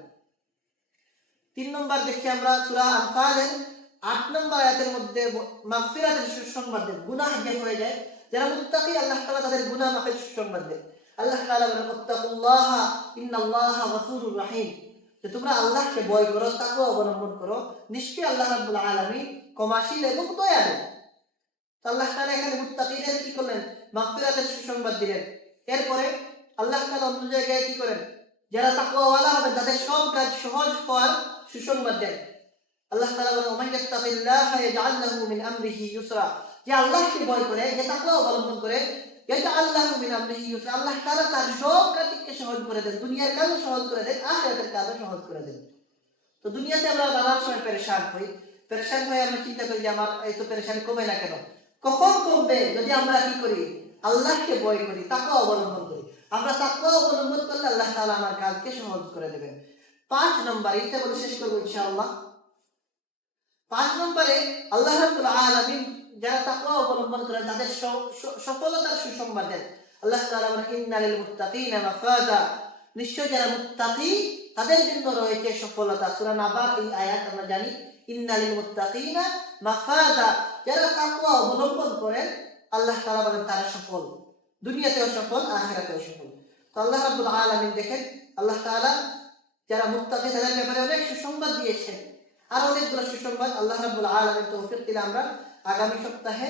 3 নম্বর দেখি আমরা সূরা আনফালের 8 নম্বর আয়াতের মধ্যে মাগফিরাতের সুসংবাদ দেন। গুনাহ যে হয়ে যায়, যারা মুত্তাকি আল্লাহ তাআলা তাদের গুনাহ মাফের সুসংবাদ দেন। আল্লাহ তাআলা বলেন ওয়াত্তাকুল্লাহা ইন্নাল্লাহা গফুরুর রহিম। যে তোমরা আল্লাহকে ভয় করো, তাকওয়া অবলম্বন করো, নিশ্চয়ই আল্লাহ রাব্বুল আলামিন ক্ষমাশীল এবং দয়ালু। আল্লাহ তাআলা এখানে মুত্তাকিদের কি করলেন? মাগফিরাতের সুসংবাদ দিলেন। এরপরে আল্লাহ তাআলা অন্য জায়গায় কি করেন? যারা তাকওয়াওয়ালা হবে তাদের সব কাজ সহজ হওয়ার সুসংবাদ দেন। আল্লাহ তাআলা বলেন, ওমান ইয়াত্তাকিল্লাহা ইয়াজআল লাহু মিন আমরিহি ইউসরা। যে আল্লাহকে ভয় করে, যে তাকওয়া অবলম্বন করে, ইয়াজআল লাহু মিন আমরিহি ইউসরা, আল্লাহ তাআলা তার সব কাজকে সহজ করে দেন। দুনিয়ার কাজও সহজ করে দেন, আখিরাতের কাজও সহজ করে দেন। তো দুনিয়াতে আমরা নানান সময় পেরেশান হই, পেরেশান হয়ে আমরা চিন্তা করি যে আমার এই তো পেরেশানি কমে না কেন? কখন কমবে? যদি আমরা কি করি? আল্লাহকে ভয় করি, তাকওয়া অবলম্বন করি। আমরা তাকওয়া অবলম্বন করলে আল্লাহ তাআলা আমার কাজকে সহজ করে দেবেন। 5 নম্বর, এটা বলে শেষ করবো ইনশাআল্লাহ। 5 নম্বরে আল্লাহ রাব্বুল আলামিন যারা তাকওয়া অবলম্বন করে তাদের সফলতার সুসংবাদ দেন। আল্লাহ তাআলা বলেন, ইন্নালিল মুত্তাকিনা মাফাজা। নিশ্চয় যারা মুত্তাকি তাদের জন্য রয়েছে সফলতা। সূরা নাবার এই আয়াত আমরা জানি, ইন্নালিল মুত্তাকিনা মাফাজা। যারা তাকওয়া অবলম্বন করেন আল্লাহ তাআলা বলেন তারা সফল, দুনিয়াতেও সফল, আখিরাতেও সফল। তো আল্লাহ রাব্বুল আলামিন দেখেন, আল্লাহ তাআলা যারা মুত্তাকি তাদের ব্যাপারে অনেক সুসংবাদ দিয়েছেন। আর অনেকগুলো সুসংবাদ আল্লাহ রাব্বুল আলামিন তৌফিক দিলে আমরা আগামী সপ্তাহে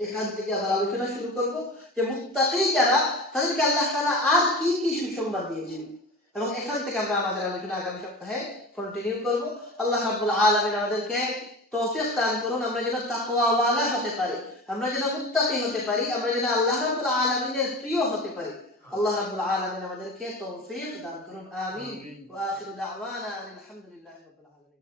এখান থেকে আবার আলোচনা শুরু করব যে মুত্তাকি যারা তাদেরকে আল্লাহ তাআলা আর কি কি সুসংবাদ দিয়েছেন, এবং এখান থেকে আমরা আমাদের আলোচনা আগামী সপ্তাহে কন্টিনিউ করব। আল্লাহ রাব্বুল আলামিন আমাদেরকে তৌফিক দান করুন, আমরা যেন তাকওয়াওয়ালা হতে পারি, আমরা যেন মুত্তাকি হতে পারি, আমরা যেন আল্লাহ রাব্বুল আলামিনের প্রিয় হতে পারি। আল্লাহ রাব্বুল আলামিন আমাদেরকে তৌফিক দান করুন। আমিন। ওয়া আখিরু দাওয়ানা আলহামদুলিল্লাহি রাব্বিল আলামিন।